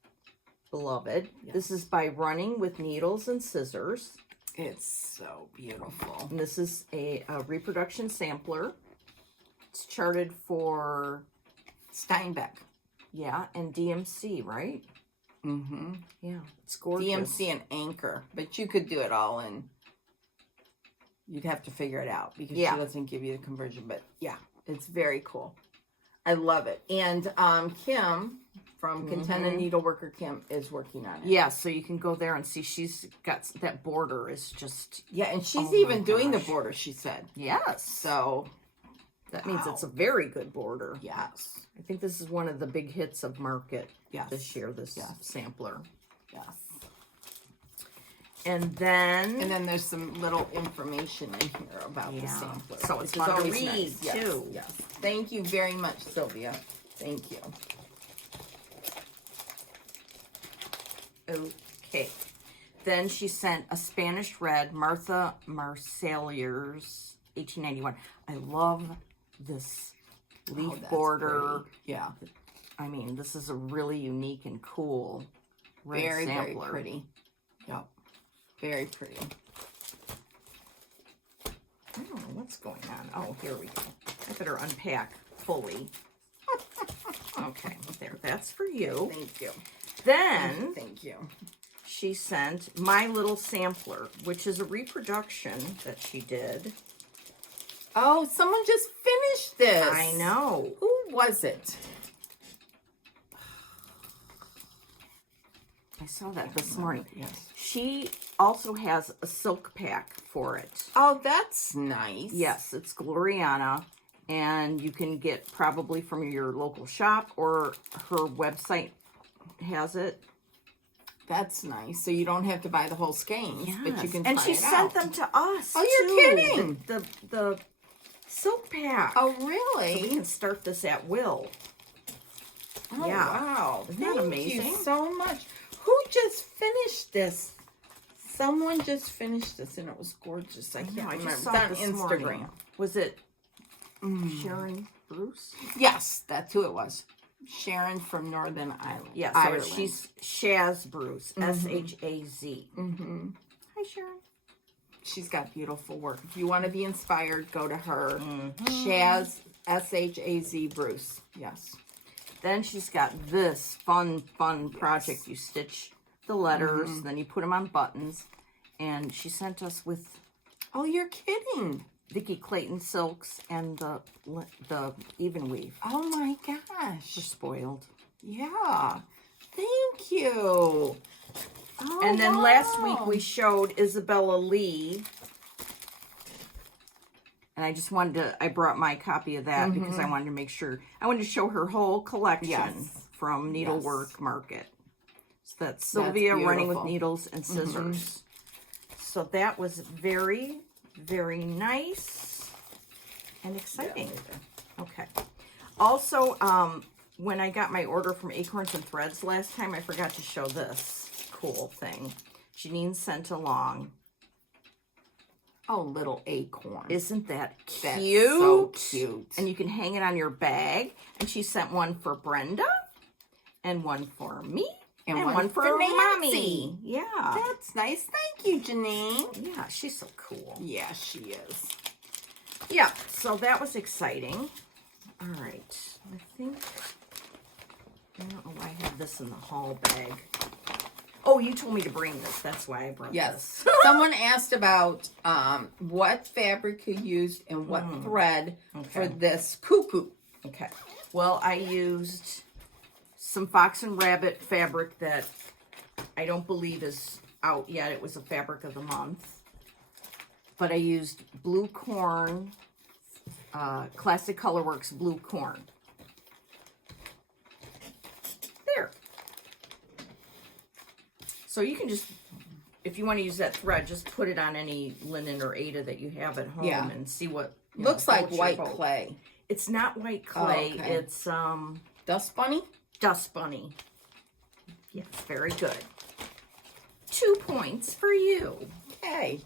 beloved. This is by Running with Needles and Scissors. It's so beautiful. And this is a reproduction sampler. It's charted for, Steinbeck. yeah, and DMC, right? Yeah, it's gorgeous. DMC and Anchor. But you could do it all in. You'd have to figure it out because Yeah. she doesn't give you the conversion. But yeah, it's very cool. I love it. And Kim from Contented Needleworker Kim is working on it. Yeah, so you can go there and see she's got that border is just, Yeah, and she's Oh my even doing the gosh. border, she said. yes. So, That means it's a very good border. yes. I think this is one of the big hits of market Yes. this year, this sampler. Yes. And then, And then there's some little information in here about the Yeah. sampler. So it's which is fun to always read, nice. Yes, too. Yes. Thank you very much, Sylvia. Thank you. okay. Then she sent a Spanish red, Martha Marcellers, 1891. I love this leaf Oh, that's border. pretty. Yeah. I mean, this is a really unique and cool red Very, very sampler. pretty. Yep. Very pretty. I don't know what's going on. Oh, here we go. I better unpack fully. Okay, there. That's for you. Thank you. Then Thank you. she sent My Little Sampler, which is a reproduction that she did. Oh, someone just finished this. I know. Who was it? I saw that this morning. Yes. She also has a silk pack for it. Oh, that's nice. Yes, it's Gloriana, and you can get probably from your local shop or her website has it. That's nice. So you don't have to buy the whole skeins, but you Yes. can and try she it sent out. them to us. Oh, you're too. kidding. The silk pack. Oh, So we really? can start this at will. Oh, yeah. wow. Isn't that Thank amazing? you so much. Who just finished this? Someone just finished this, and it was gorgeous. I can't No, I remember. just It's saw on it this Instagram. morning. Was it Sharon Bruce? Yes, that's who it was. Sharon from Northern Ireland. Yeah, so Ireland. she's Shaz Bruce, S-H-A-Z. Hi, Sharon. She's got beautiful work. If you want to be inspired, go to her. Shaz, S-H-A-Z Bruce. Yes. Then she's got this fun project. You stitch the letters, then you put them on buttons. And she sent us with... Oh, you're kidding. Vicki Clayton silks and the even weave. Oh my gosh. We're spoiled. Yeah. Thank you. Oh, and then wow. last week we showed Isabella Lee. And I just wanted to, I brought my copy of that because I wanted to make sure, I wanted to show her whole collection from Needlework Market. So that's Sylvia running with needles and scissors. So that was very, very nice and exciting. Okay. Also, when I got my order from Acorns and Threads last time, I forgot to show this cool thing. Janine sent along. Oh, little acorn. Isn't that cute? That's so cute. And you can hang it on your bag. And she sent one for Brenda, and one for me, and one for Mommy. Yeah. That's nice. Thank you, Janine. Yeah, she's so cool. Yeah, she is. Yeah, so that was exciting. All right. I think, I don't know why I have this in the haul bag. Oh, you told me to bring this. That's why I brought this. Someone asked about what fabric you used and what thread for this cuckoo. Okay. Well, I used some Fox and Rabbit fabric that I don't believe is out yet. It was a fabric of the month. But I used Blue Corn, Classic Colorworks Blue Corn. There. So you can just, if you want to use that thread, just put it on any linen or Aida that you have at home and see what looks like white clay. It's not white clay. Oh, okay. It's Dust Bunny. Dust Bunny. Yes, very good. 2 points for you. Okay.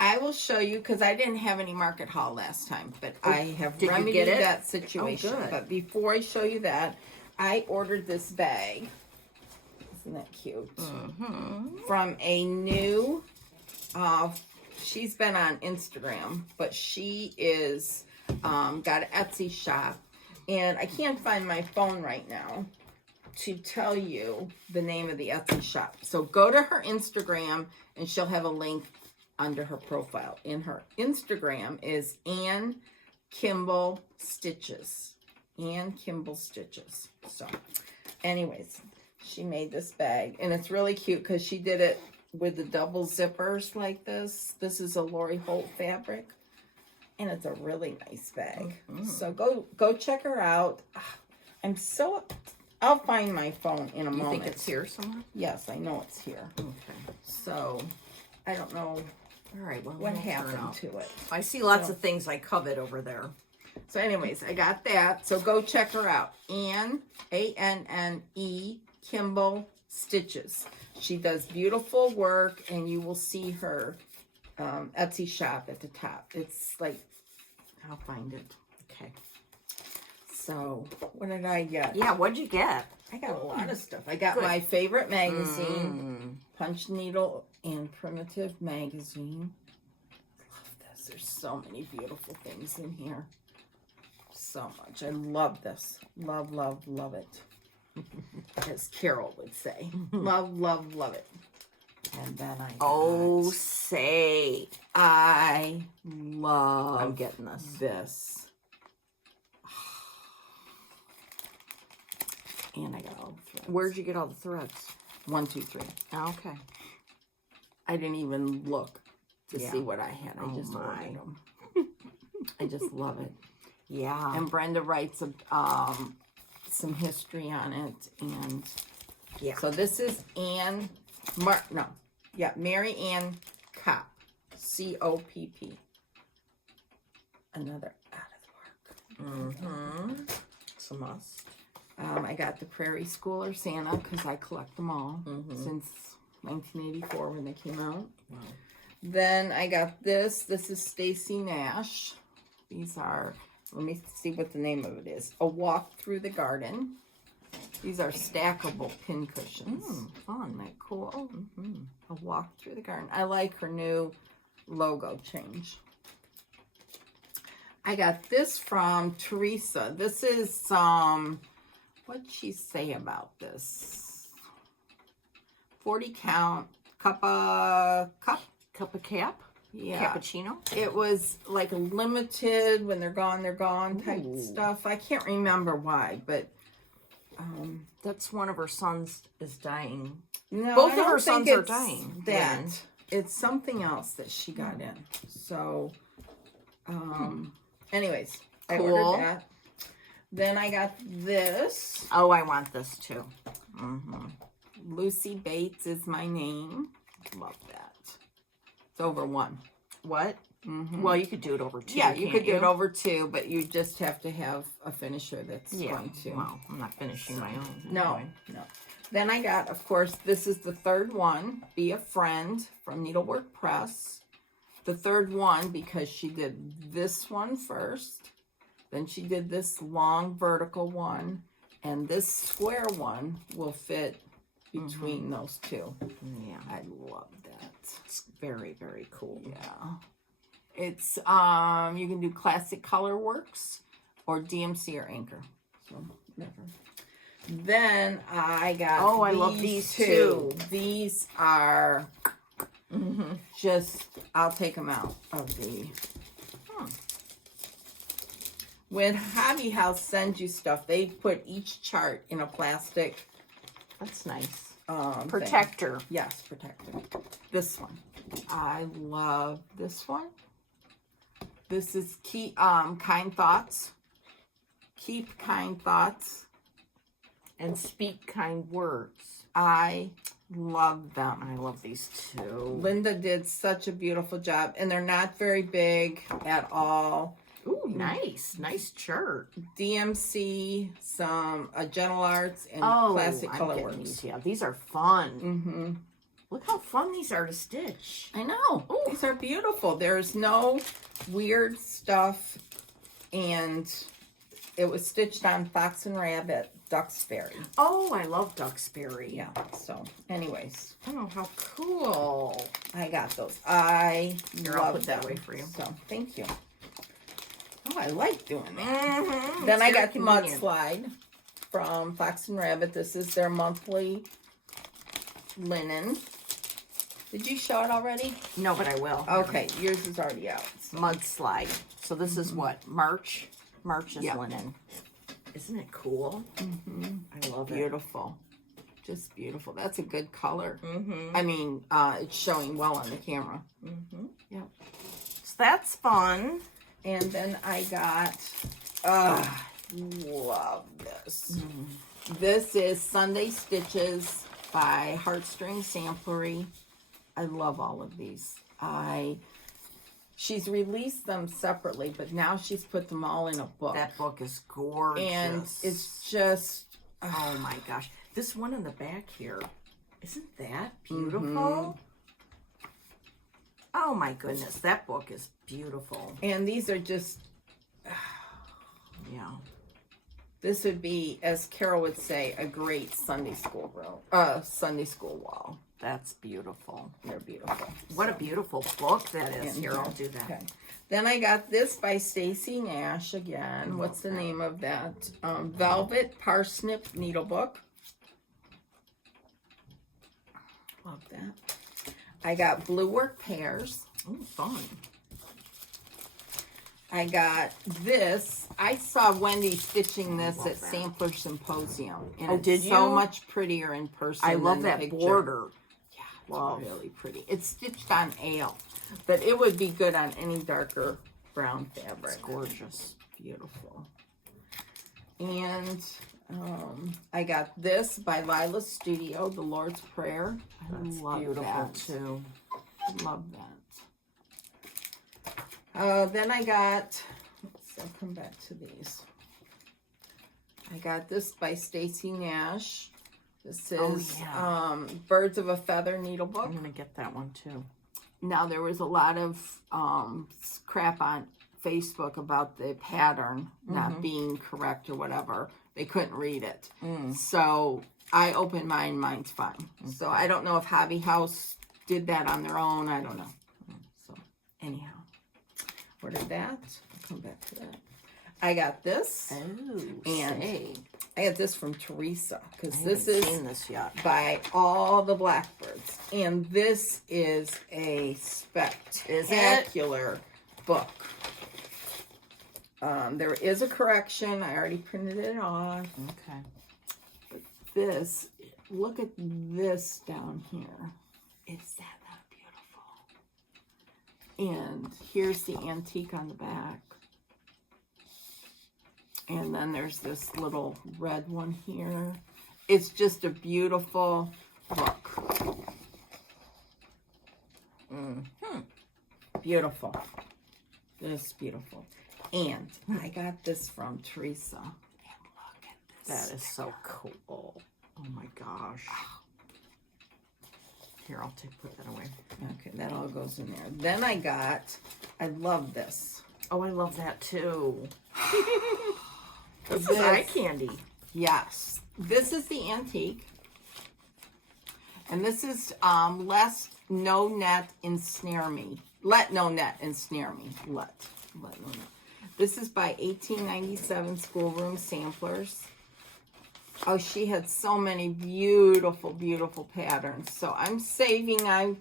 I will show you because I didn't have any market haul last time, but I have remedied that situation. Oh, good. But before I show you that, I ordered this bag. Isn't that cute? From a new, she's been on Instagram, but she is got an Etsy shop, and I can't find my phone right now to tell you the name of the Etsy shop. So go to her Instagram, and she'll have a link under her profile. In her Instagram is Ann Kimball Stitches. Ann Kimball Stitches. So, anyways. She made this bag, and it's really cute because she did it with the double zippers like this. This is a Lori Holt fabric, and it's a really nice bag. So go check her out. I'll find my phone in a moment. You think it's here somewhere? Yes, I know it's here. Okay. So I don't know All right. Well, what happened to it. I see lots of things I covet over there. So anyways, I got that. So go check her out. Anne, A-N-N-E, Kimball Stitches. She does beautiful work, and you will see her Etsy shop at the top. It's like, I'll find it. Okay. So, what did I get? Yeah, what'd you get? I got a lot of stuff. I got my favorite magazine, Punch Needle and Primitive Magazine. Love this. There's so many beautiful things in here. So much. I love this. Love, love, love it. As Carol would say. Love, love, love it. And then I I love I'm getting this. And I got all the threads. Where'd you get all the threads? 1, 2, 3. Oh, okay. I didn't even look to see what I had. I just ordered them. I just love it. Yeah. And Brenda writes some history on it, and so this is Mary Ann Kopp, C-O-P-P. Another out of the park. It's a must. I got the Prairie Schooler Santa because I collect them all since 1984 when they came out. Then I got this. This is Stacy Nash. These are let me see what the name of it is. A Walk Through the Garden. These are stackable pin cushions. Fun. Isn't that cool? A Walk Through the Garden. I like her new logo change. I got this from Teresa. This is what'd she say about this? 40 count cup of cap? Yeah. Cappuccino? It was like a limited, when they're gone type stuff. I can't remember why, but that's one of her sons is dying. no, Both I of don't her think sons are it's dying. That Lynn. it's something else that she got in. So, anyways, I Cool. ordered that. Then I got this. Oh, I want this too. Lucy Bates is my name. Love that. It's over 1. What? Well, you could do it over 2. Yeah, you can't could do it over 2, but you just have to have a finisher that's going to. Well, I'm not finishing my own. No, anyway. no. Then I got, of course, this is the third one, Be a Friend from Needlework Press. The third one because she did this one first, then she did this long vertical one, and this square one will fit between those two. Yeah, I love that. it's very, very cool. Yeah. It's, you can do Classic Color Works or DMC or Anchor. So, whatever. Then I got I love these too. These are just, I'll take them out of the... When Hobby House sends you stuff, they put each chart in a plastic That's nice. thing. Protector. Yes, protector. This one. I love this one. This is Kind Thoughts. Keep Kind Thoughts. And speak kind words. I love them. I love these too. Linda did such a beautiful job. And they're not very big at all. Ooh, nice. Nice chart. DMC, some Gentle Arts, and Classic I'm Color getting Works. these. Yeah, these are fun. Look how fun these are to stitch. I know. These are beautiful. There's no weird stuff. And it was stitched on Fox and Rabbit Duxbury. Oh, I love Duxbury. Yeah. So, anyways, Oh, how cool. I got those. I Here, love I'll put that them. away for you. So, thank you. Oh, I like doing that. Mm-hmm. Then I got the Mudslide from Fox and Rabbit. This is their monthly linen. Did you show it already? No, but I will. Okay, yours is already out. Mudslide. So this is what? March? March is Yeah. linen. Isn't it cool? I love it. Beautiful. Just beautiful. That's a good color. Mm-hmm. I mean, it's showing well on the camera. Yeah. So that's fun. And then I got, love this. This is Sunday Stitches by Heartstring Samplery. I love all of these. She's released them separately, but now she's put them all in a book. That book is gorgeous. And it's just, oh my gosh. This one in the back here, isn't that beautiful? Oh my goodness, that book is beautiful. and these are just, Yeah. this would be, as Carol would say, a great Sunday school Sunday school wall. That's beautiful. They're beautiful. What a beautiful book that is. And Here, I'll do that. Okay. Then I got this by Stacy Nash again. What's the name of that? Velvet Parsnip Needlebook. Love that. I got Blue Work Pears. Oh, fun. I got this. I saw Wendy stitching this love at that. Sampler Symposium. And Oh, it's did so you? much prettier in person. I love than the that picture. border. Yeah, it's Love. really pretty. It's stitched on ale, but it would be good on any darker brown fabric. It's gorgeous. Beautiful. And I got this by Lila's Studio, The Lord's Prayer. I That's love beautiful that. too. Love that. Then I got, I'll come back to these. I got this by Stacy Nash. This is Birds of a Feather Needlebook. I'm gonna get that one too. Now there was a lot of crap on Facebook about the pattern not being correct or whatever. They couldn't read it. So I opened mine. Mine's fine. So I don't know if Hobby House did that on their own. I don't know. So anyhow, ordered that. I'll come back to that. I got this. Oh, and say. I got this from Teresa because I this haven't is seen this yet. by all the Blackbirds. And this is a spectacular book. There is a correction. I already printed it off. Okay. But this, look at this down here. Is that not beautiful? And here's the antique on the back. And then there's this little red one here. It's just a beautiful book. Beautiful. This is beautiful. And I got this from Teresa. And look at this. That is so cool. Oh my gosh. Here, I'll put that away. Okay, that all goes in there. Then I love this. Oh, I love that too. This This- is eye candy. Yes. This is the antique. And this is Let No Net Ensnare Me. Let No Net Ensnare Me. Let No Net. This is by 1897 Schoolroom Samplers. Oh, she had so many beautiful, beautiful patterns. So I'm saving. I've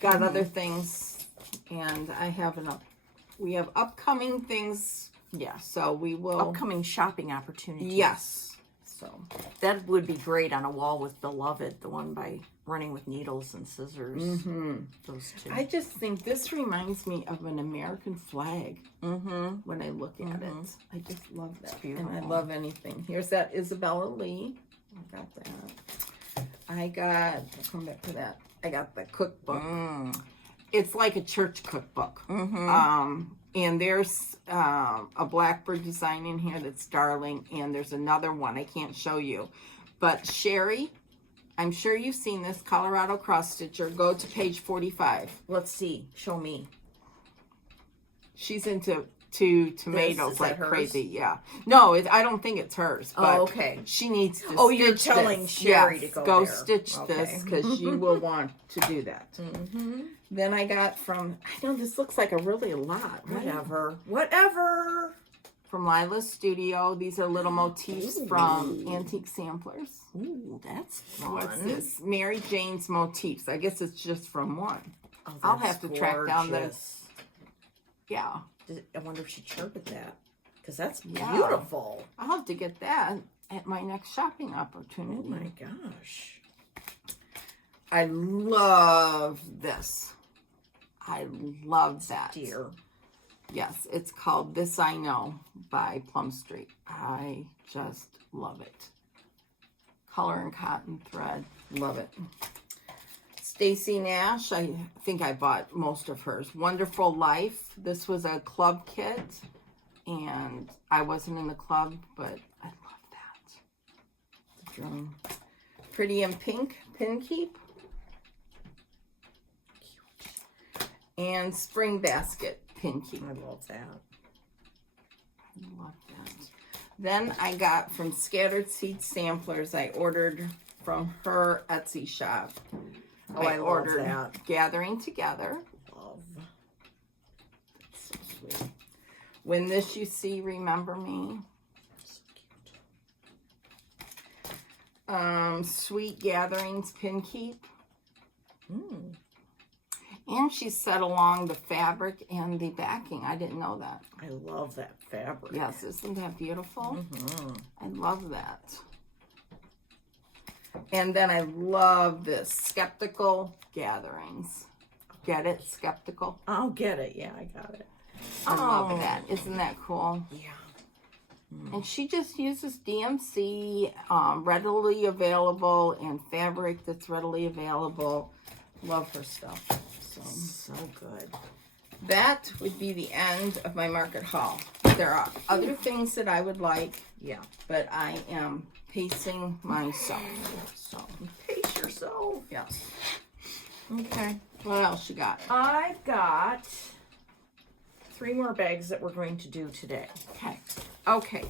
got other things. And I have we have upcoming things. Yeah, so we will. Upcoming shopping opportunities. Yes. So That would be great on a wall with Beloved, the one by Running with Needles and Scissors. Those two. I just think this reminds me of an American flag when I look at it. I just love that. beautiful. And I love anything. Here's that Isabella Lee. I got that. I'll come back to that. I got the cookbook. It's like a church cookbook. And there's a Blackbird design in here that's darling. And there's another one I can't show you. But Sherry, I'm sure you've seen this, Colorado Cross Stitcher. Go to page 45. Let's see. Show me. She's into tomatoes Is like that hers? crazy. Yeah. No, I don't think it's hers. But Oh, okay. she needs to Oh, stitch you're telling this. Sherry Yes, to go there. stitch Okay. this because she will want to do that. Then I got I know this looks like a lot. Right? Whatever. From Lila's Studio. These are little motifs from Antique Samplers. Ooh, that's fun. What's this? Mary Jane's motifs. I guess it's just from one. Oh, I'll that's have to track down gorgeous. this. Yeah. I wonder if she charted that. Because that's Yeah. beautiful. I'll have to get that at my next shopping Oh opportunity. my gosh. I love this. I love that. Dear. Yes, it's called This I Know by Plum Street. I just love it. Color and cotton thread. Love it. Stacy Nash, I think I bought most of hers. Wonderful Life. This was a club kit. And I wasn't in the club, but I love that. The drum. Pretty in Pink, Pin Keep. And Spring Basket Pin Keep. I love that. I love that. Then I got from Scattered Seed Samplers, I ordered from her Etsy shop. Oh, I love ordered that. Gathering Together. Love. So sweet. When This You See, Remember Me. So cute. Sweet Gatherings Pin Keep. Mm. And she set along the fabric and the backing. I didn't know that. I love that fabric. Yes, isn't that beautiful? I love that. And then I love this Skeptical Gatherings. Get it? Skeptical. I'll get it. Yeah, I got it. I love that. Isn't that cool? Yeah. And she just uses DMC, readily available, and fabric that's readily available. Love her stuff. So good. That would be the end of my market haul. There are other things that I would like, Yeah. but I am pacing myself. So, Pace yourself. yes. Okay. What else you got? I've got 3 more bags that we're going to do today. Okay. Okay.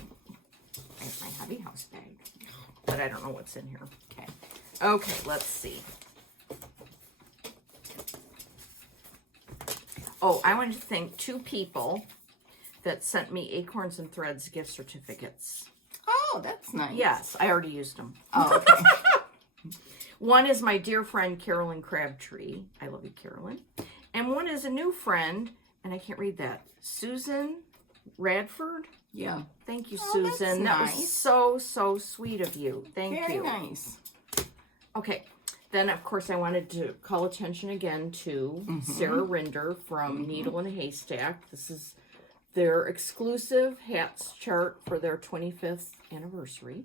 I have my hobby house bag, but I don't know what's in here. Okay. Okay, let's see. Oh, I wanted to thank 2 people that sent me Acorns and Threads gift certificates. Oh, that's nice. Yes, I already used them. Oh, okay. One is my dear friend, Carolyn Crabtree. I love you, Carolyn. And one is a new friend, and I can't read that. Susan Radford? Yeah. Thank you, Oh, Susan. That that's was nice. so, so sweet of you. Thank Very you. nice. Okay. Then, of course, I wanted to call attention again to Sarah Rinder from Needle in a Haystack. This is their exclusive hats chart for their 25th anniversary.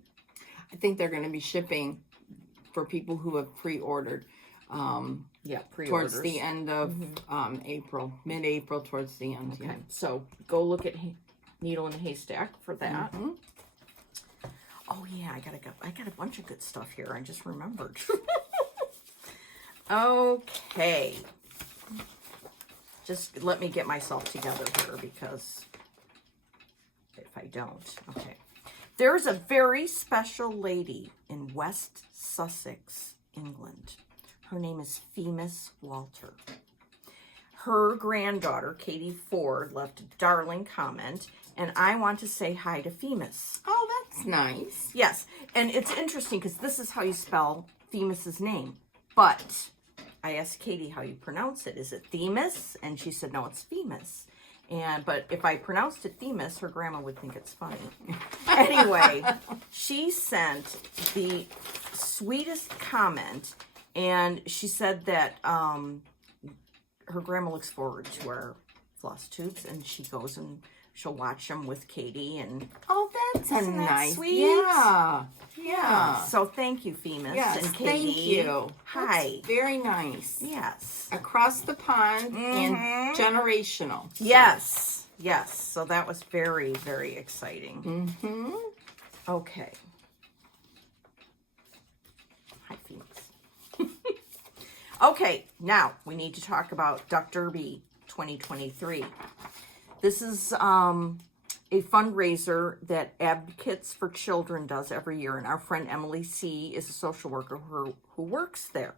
I think they're going to be shipping for people who have pre-ordered. Yeah, pre-orders. Towards the end of April, mid-April, towards the end. Okay, Yeah. so go look at Needle in a Haystack for that. Oh yeah, I got a bunch of good stuff here. I just remembered. Okay, just let me get myself together here, because if I don't, okay. There's a very special lady in West Sussex, England. Her name is Femis Walter. Her granddaughter, Katie Ford, left a darling comment, and I want to say hi to Femis. Oh, that's nice. Yes, and it's interesting because this is how you spell Themis's name. But I asked Katie how you pronounce it. Is it Themis? And she said, no, it's Femis. But if I pronounced it Themis, her grandma would think it's funny. Anyway, she sent the sweetest comment, and she said that her grandma looks forward to our floss tubes, and she goes and she'll watch them with Katie. And Oh, that's isn't that nice. sweet? Yeah. Yeah. So thank you, Femis Yes, and Katie. thank you. Hi. That's very nice. Yes. Across the pond and generational. So. Yes. Yes. So that was very, very exciting. Mm-hmm. Okay. Hi, Femis. Okay, now we need to talk about Duck Derby 2023. This is a fundraiser that Advocates for Children does every year, and our friend Emily C. is a social worker who works there.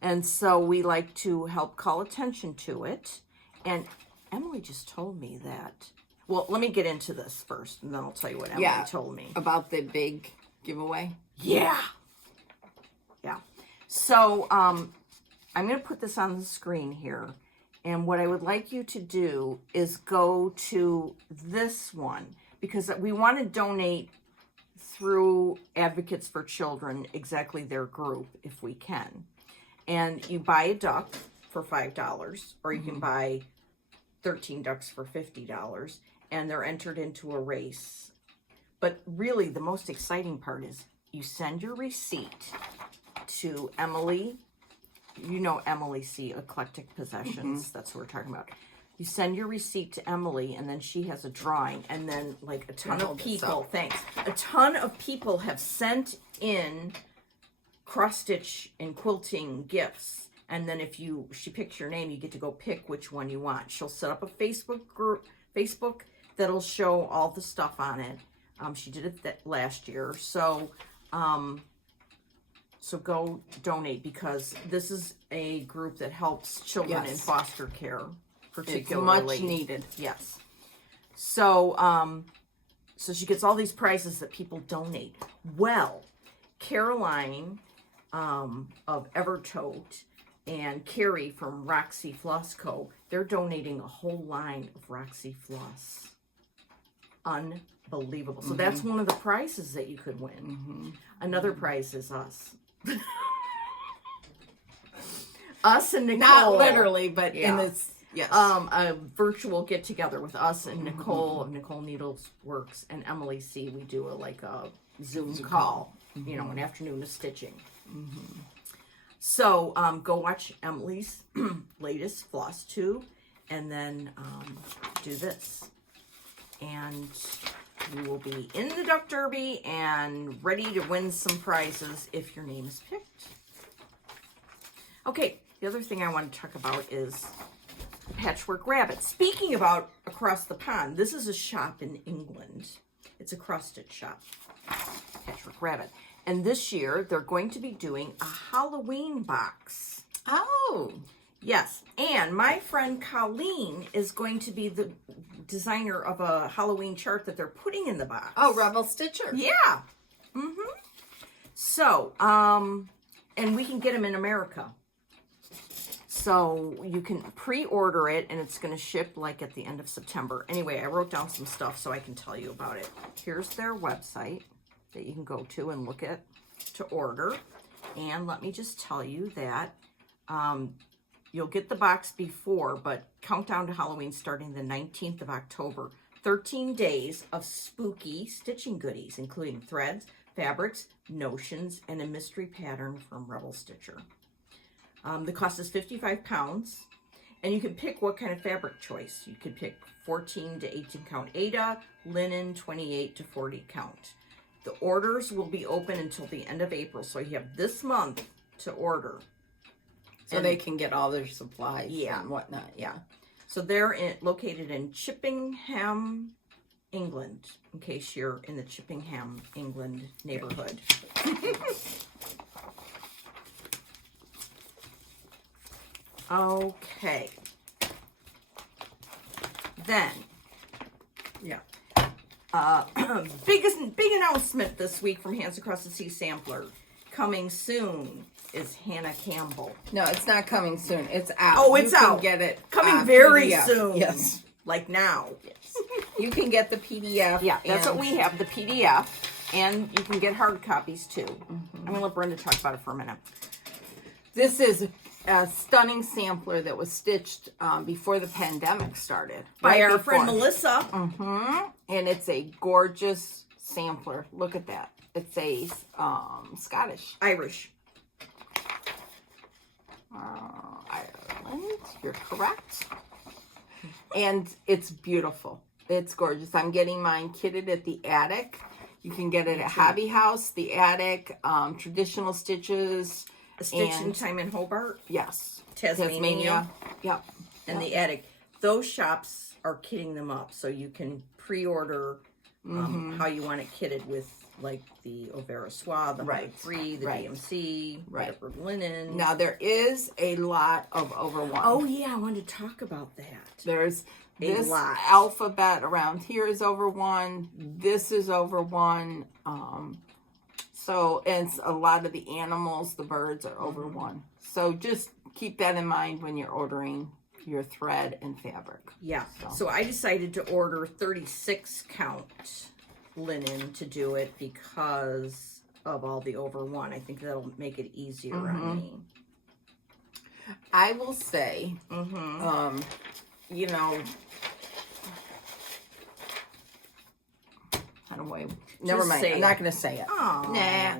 And so we like to help call attention to it. And Emily just told me that. Well, let me get into this first, and then I'll tell you what Emily told me. About the big giveaway? Yeah. Yeah. So I'm going to put this on the screen here. And what I would like you to do is go to this one, because we want to donate through Advocates for Children, exactly their group, if we can. And you buy a duck for $5, or you can buy 13 ducks for $50, and they're entered into a race. But really, the most exciting part is you send your receipt to Emily. You know Emily C. Eclectic Possessions. That's what we're talking about. You send your receipt to Emily, and then she has a drawing, and then like a ton of people, a ton of people have sent in cross-stitch and quilting gifts. And then if she picks your name, you get to go pick which one you want. She'll set up a Facebook group, that'll show all the stuff on it. She did it last year. So go donate, because this is a group that helps children in foster care, particularly. It's much needed. Yes. So, so she gets all these prizes that people donate. Well, Caroline of Evertote and Carrie from Roxy Floss Co., they're donating a whole line of Roxy Floss. Unbelievable. So that's one of the prizes that you could win. Another prize is us. Us and Nicole. Not literally, but in this, yes. A virtual get together with us and Nicole of Nicole Needles Works and Emily C. We do a Zoom call, an afternoon of stitching. So go watch Emily's latest Flosstube, and then do this. And you will be in the Duck Derby and ready to win some prizes if your name is picked. Okay, the other thing I want to talk about is Patchwork Rabbit. Speaking about across the pond, this is a shop in England. It's a cross-stitch shop. Patchwork Rabbit. And this year, they're going to be doing a Halloween box. Oh. Yes. And my friend Colleen is going to be the designer of a Halloween chart that they're putting in the box. Oh, Rebel Stitcher. Yeah. So, and we can get them in America. So you can pre-order it, and it's going to ship like at the end of September. Anyway, I wrote down some stuff so I can tell you about it. Here's their website that you can go to and look at to order. And let me just tell you that you'll get the box before, but countdown to Halloween starting the 19th of October. 13 days of spooky stitching goodies, including threads, fabrics, notions, and a mystery pattern from Rebel Stitcher. The cost is £55, and you can pick what kind of fabric choice. You could pick 14 to 18 count Aida, linen 28 to 40 count. The orders will be open until the end of April, so you have this month to order. So they can get all their supplies and whatnot. Yeah. So they're located in Chippingham, England, in case you're in the Chippingham, England neighborhood. Okay. Then, big announcement this week from Hands Across the Sea Sampler. Coming soon is Hannah Campbell. No, it's not coming soon. It's out. Oh, it's you out. Can get it coming very PDF. soon. Yes, like now. Yes, you can get the PDF. Yeah, that's what we have, the PDF, and you can get hard copies too. I'm gonna let Brenda talk about it for a minute. This is a stunning sampler that was stitched before the pandemic started. By our friend Melissa. And it's a gorgeous sampler. Look at that. It's a Scottish. Irish. Ireland. You're correct. And it's beautiful. It's gorgeous. I'm getting mine kitted at the Attic. You can get it at Hobby House, the Attic, Traditional Stitches. A Stitching Time in Hobart. Yes. Tasmania. Yep. And the Attic. Those shops are kitting them up, so you can pre-order how you want it kitted with, like, the Overa Soie, the Free, the DMC, whatever linen. Now, there is a lot of over one. Oh, yeah, I wanted to talk about that. There's this lot. alphabet around here is over one. This is over one. So, and a lot of the animals, the birds are over one. So just keep that in mind when you're ordering your thread and fabric. Yeah. So I decided to order 36 count linen to do it because of all the over one. I think that'll make it easier on me. I will say, you know, I don't know. Never mind. I'm not going to say it. Oh. Nah.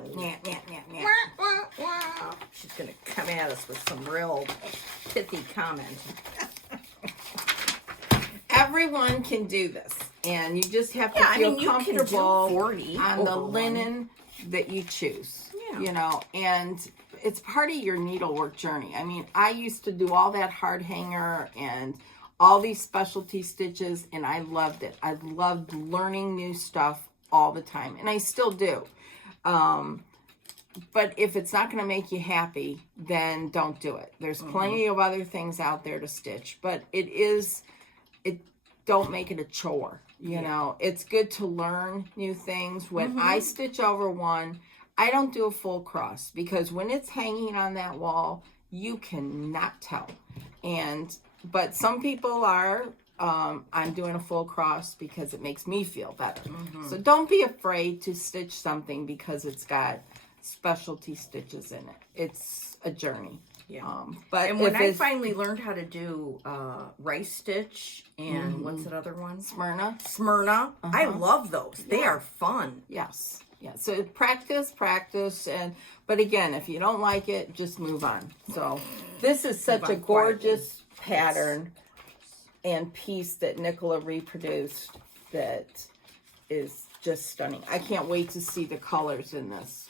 She's going to come at us with some real pithy comment. Everyone can do this, and you just have to feel comfortable on the linen that you choose. Yeah. You know, and it's part of your needlework journey. I mean, I used to do all that hard hanger and all these specialty stitches, and I loved it. I loved learning new stuff all the time, and I still do. But if it's not going to make you happy, then don't do it. There's plenty of other things out there to stitch, but don't make it a chore. You know, it's good to learn new things. When I stitch over one, I don't do a full cross because when it's hanging on that wall, you cannot tell. But some people are, I'm doing a full cross because it makes me feel better. So don't be afraid to stitch something because it's got specialty stitches in it. It's a journey. Yeah. And when I finally learned how to do rice stitch and what's that other one? Smyrna. I love those. They are fun. Yes. Yeah. So practice, but again, if you don't like it, just move on. So this is such a gorgeous pattern and piece that Nicola reproduced that is just stunning. I can't wait to see the colors in this.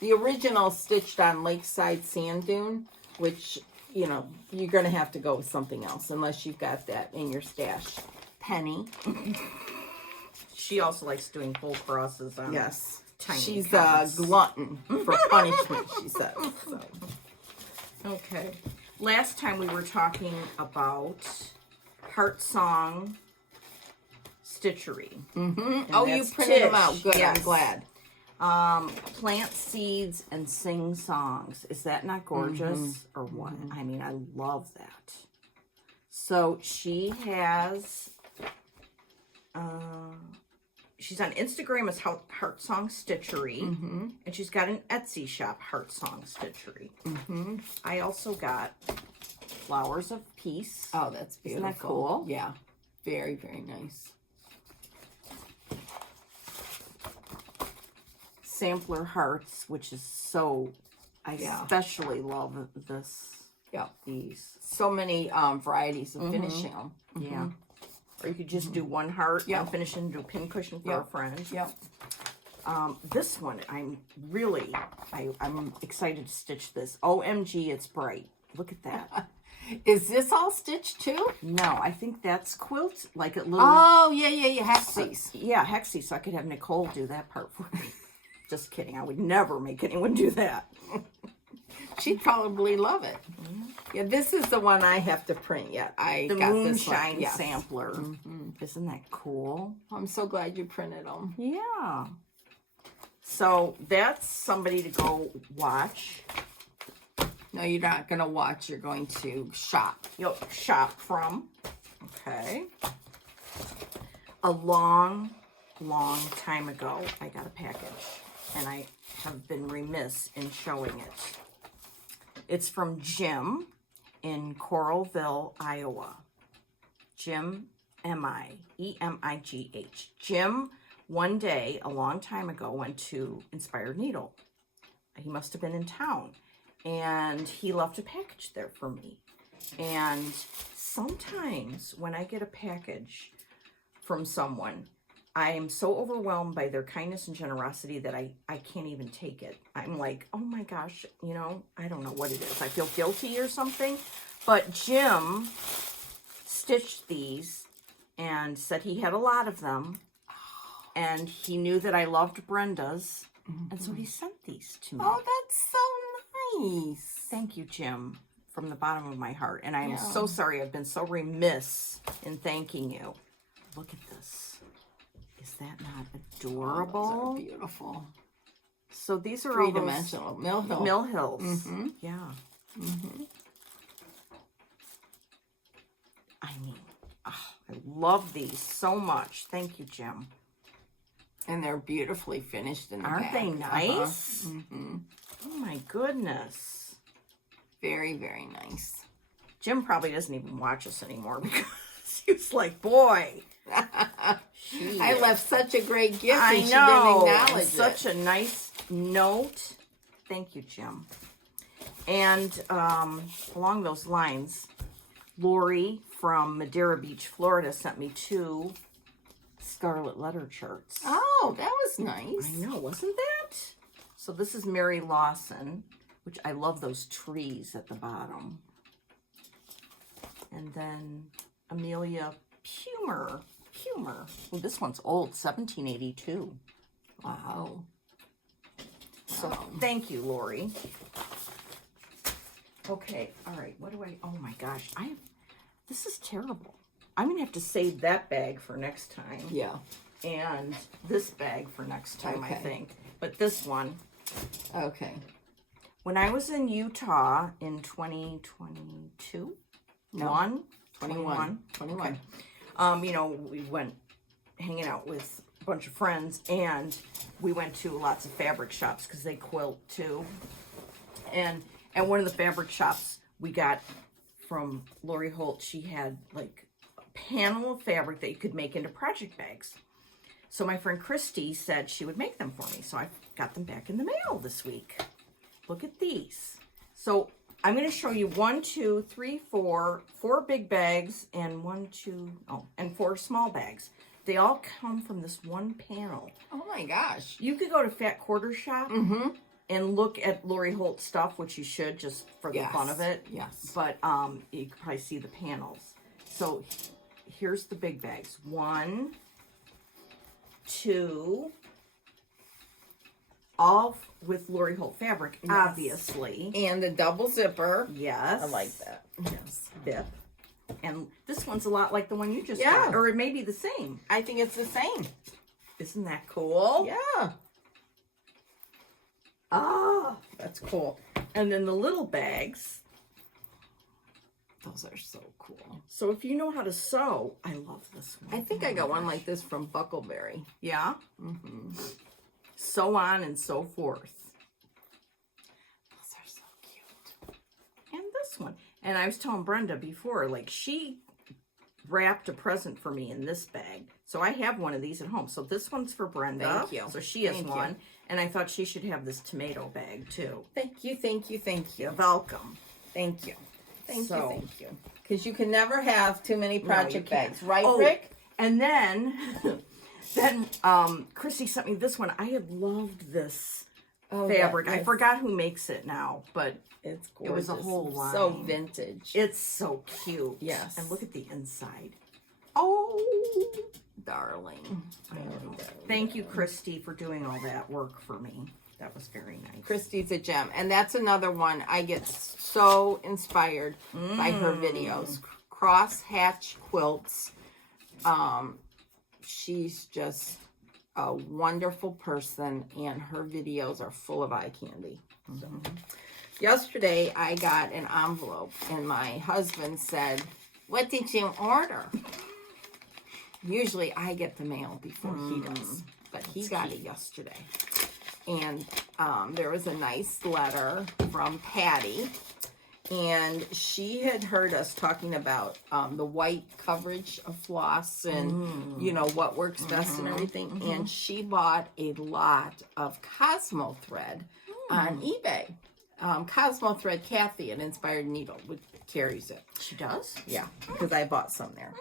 The original stitched on Lakeside Sand Dune, which you know, you're going to have to go with something else unless you've got that in your stash. Penny. She also likes doing full crosses on Yes. tiny She's counts. a glutton for punishment, she says. So. Okay. Last time we were talking about Heart Song Stitchery. Mm-hmm. Oh, you that's printed them Tish. out. Good, Yes. I'm glad. Plant seeds and sing songs. Is that not gorgeous or what? I mean, I love that. So she has, she's on Instagram as Heart Song Stitchery, and she's got an Etsy shop, Heart Song Stitchery. I also got Flowers of Peace. Oh, that's beautiful. Isn't that cool? Yeah. Very, very nice. Sampler Hearts, which is so, I especially love this. Yeah. These. So many varieties of finishing them. Yeah. Or you could just do one heart and finish it into a pincushion for a friend. Yep. This one, I'm excited to stitch this. OMG, it's bright. Look at that. Is this all stitched too? No, I think that's quilt, like a little... Oh, yeah, Hexies. Yeah, Hexie, so I could have Nicole do that part for me. Just kidding. I would never make anyone do that. She'd probably love it. Yeah, this is the one I have to print yet. The got Moonshine this one. Sampler. Isn't that cool? I'm so glad you printed them. Yeah. So that's somebody to go watch. No, you're not going to watch. You're going to shop. You'll shop from. Okay. A long time ago, I got a package, and I have been remiss in showing it. It's from Jim in Coralville, Iowa. Jim, E-M-I-G-H. Jim, one day, a long time ago, went to Inspired Needle. He must have been in town, and he left a package there for me. And sometimes when I get a package from someone, I am so overwhelmed by their kindness and generosity that I can't even take it. I'm like, oh my gosh, you know, I don't know what it is. I feel guilty or something. But Jim stitched these and said he had a lot of them. And he knew that I loved Brenda's. And so he sent these to me. Oh, that's so nice. Thank you, Jim, from the bottom of my heart. And I am so sorry. I've been so remiss in thanking you. Look at this. Is that not adorable? Oh, those are beautiful. So these are three-dimensional Mill Hill. Mill Hills. Yeah. I mean, I love these so much. Thank you, Jim. And they're beautifully finished in the Aren't back. they nice? Oh my goodness. Very, very nice. Jim probably doesn't even watch us anymore because he was like, boy. I left such a great gift I and she know. didn't acknowledge Such a nice note. Thank you, Jim. And along those lines, Lori from Madeira Beach, Florida sent me 2 scarlet letter charts. Oh, that was nice. I know, wasn't that? So this is Mary Lawson, which I love those trees at the bottom. And then Amelia Pumer. Oh, this one's old, 1782. Wow. So thank you, Lori. Okay, all right. What do I? Oh my gosh, this is terrible. I'm gonna have to save that bag for next time. Yeah. And this bag for next time, I Okay. think. But this one. Okay. When I was in Utah in 2022, No. 21. Okay. You know, we went hanging out with a bunch of friends, and we went to lots of fabric shops because they quilt too. And at one of the fabric shops we got from Lori Holt, she had like a panel of fabric that you could make into project bags. So my friend Christy said she would make them for me. So I got them back in the mail this week. Look at these. So I'm going to show you 4 big bags and 4 small bags. They all come from this one panel. Oh my gosh. You could go to Fat Quarter Shop and look at Lori Holt stuff, which you should just for the fun of it. Yes. But you can probably see the panels. So here's the big bags. 1, 2, all with Lori Holt fabric, obviously. And the double zipper. Yes. I like that. Yes. Bip. And this one's a lot like the one you just got. Or it may be the same. I think it's the same. Isn't that cool? Yeah. Ah, That's cool. and then the little bags. Those are so cool. So if you know how to sew, I love this one. I think I got one like this from Buckleberry. Yeah. Mm-hmm. So on and so forth. Those are so cute. And this one. And I was telling Brenda before, like she wrapped a present for me in this bag. So I have one of these at home. So this one's for Brenda. Thank you. So she has Thank one. you. And I thought she should have this tomato bag too. Thank you, thank you, thank you. You're welcome. Thank you. Thank So- you, thank you. Because you can never have too many project can't. bags, right, Oh, Rick? And then Christy sent me this one. I had loved this fabric. yeah, I forgot who makes it now, but It's it gorgeous. was a whole line. So vintage. It's so cute. Yes. And look at the inside. Oh, Darling. thank you, Christy, for doing all that work for me. That was very nice. Christy's a gem. And that's another one. I get so inspired by her videos. Cross Hatch Quilts. She's just a wonderful person, and her videos are full of eye candy. So, yesterday, I got an envelope, and my husband said, "What did you order?" Usually, I get the mail before he does, but he got it yesterday. And there was a nice letter from Patty, and she had heard us talking about the white coverage of floss and, you know, what works best and everything. And she bought a lot of Cosmo thread on eBay. Cosmo thread, Kathy, an Inspired Needle, which carries it. She does? Yeah, because I bought some there.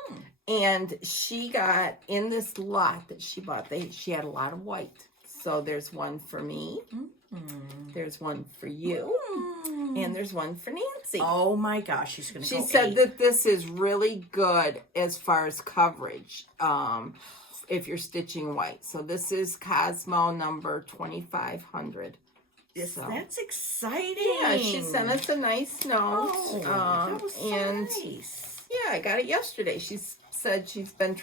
And she got, in this lot that she bought, she had a lot of white. So there's one for me, there's one for you, and there's one for Nancy. Oh my gosh, she's going to go She said 8. that this is really good as far as coverage if you're stitching white. So this is Cosmo number 2500. Yes, So- that's exciting. Yeah, she sent us a nice note. Oh, that was so and nice. yeah, I got it yesterday. She said she's been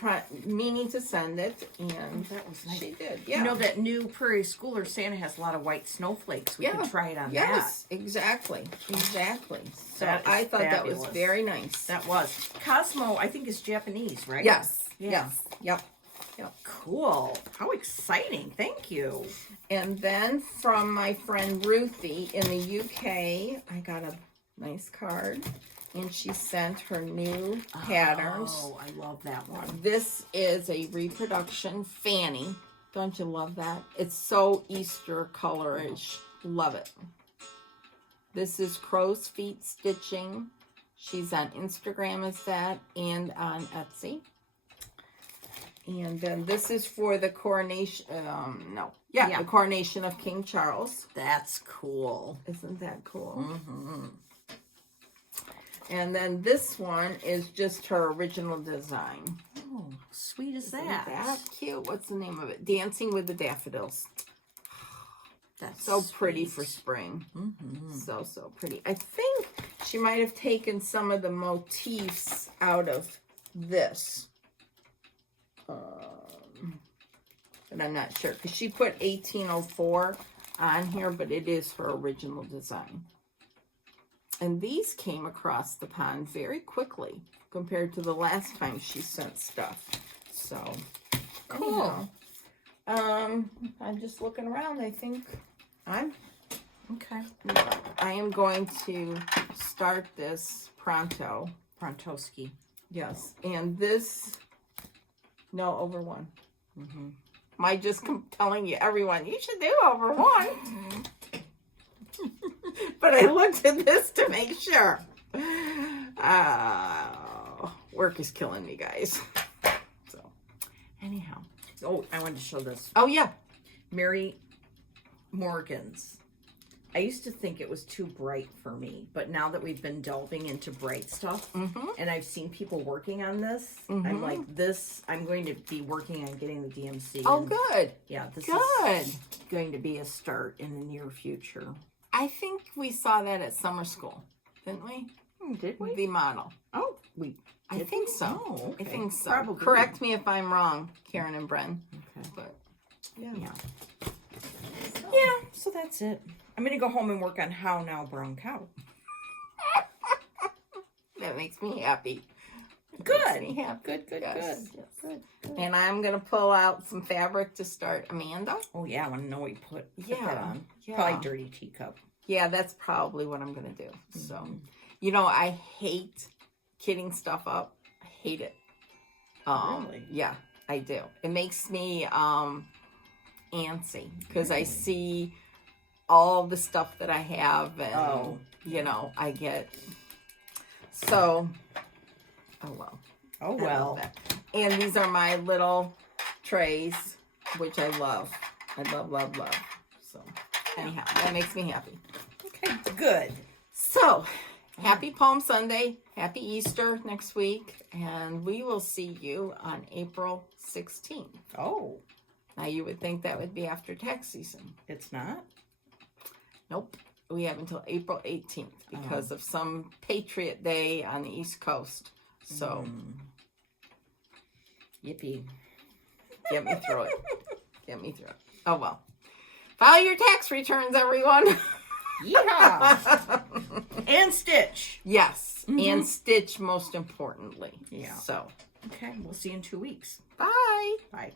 meaning to send it, and That was nice. she did. Yeah. You know that new Prairie Schooler Santa has a lot of white snowflakes. We can try it on Yes, exactly. So That is I thought that was fabulous. very nice. that. That was. Cosmo, I think, is Japanese, right? Yes. Yeah. Yes. Yep. Cool. How exciting. Thank you. And then from my friend Ruthie in the UK, I got a nice card, and she sent her new patterns. Oh, I love that one. This is a reproduction fanny. Don't you love that? It's so Easter colorish. Love it. This is Crow's Feet Stitching. She's on Instagram as that and on Etsy. And then this is for the coronation, the coronation of King Charles. That's cool. Isn't that cool? And then this one is just her original design. Oh, how sweet is Isn't that? that cute? What's the name of it? Dancing with the Daffodils. That's So pretty sweet. for spring. So pretty. I think she might have taken some of the motifs out of this. But I'm not sure, because she put 1804 on here, but it is her original design. And these came across the pond very quickly compared to the last time she sent stuff. So, Cool. anyhow, I'm just looking around. I think I am going to start this pronto. Prontoski. Yes, and this, no, over one. I just telling you, everyone, you should do over one. But I looked at this to make sure. Work is killing me, guys. So, Anyhow. Oh, I wanted to show this. oh yeah, Mary Morgan's. I used to think it was too bright for me, but now that we've been delving into bright stuff, and I've seen people working on this, I'm like, I'm going to be working on getting the DMC. Oh, and, good. Yeah, this Good. is going to be a start in the near future. I think we saw that at summer school, didn't we? Did we? The model. Oh, we. I think so. Oh, okay. I think so. Probably. Correct me if I'm wrong, Karen and Bren. Okay. But Yeah. Yeah, so that's it. I'm going to go home and work on How Now Brown Cow. that makes me happy. Good. Makes me happy. Good. Yes. Good. And I'm going to pull out some fabric to start Amanda. Oh, yeah, I want to know what you put Yeah, that on. yeah. Probably dirty teacup. Yeah, that's probably what I'm going to do. So, you know, I hate kitting stuff up. I hate it. Really? Yeah, I do. It makes me antsy because I see all the stuff that I have and, you know, I get... So, oh well. Oh, I love well. that. And these are my little trays, which I love. I love. So, anyhow, that makes me happy. Okay, good. So, happy Palm Sunday. Happy Easter next week. And we will see you on April 16th. Oh, Now, you would think that would be after tax season. it's not? Nope. We have until April 18th because of some Patriot Day on the East Coast. So, Yippee. get me through it. Get me through it. Oh, well. File your tax returns, everyone. Yeehaw! And stitch. Yes. And stitch, most importantly. Yeah. So, Okay, we'll see you in 2 weeks. bye. Bye.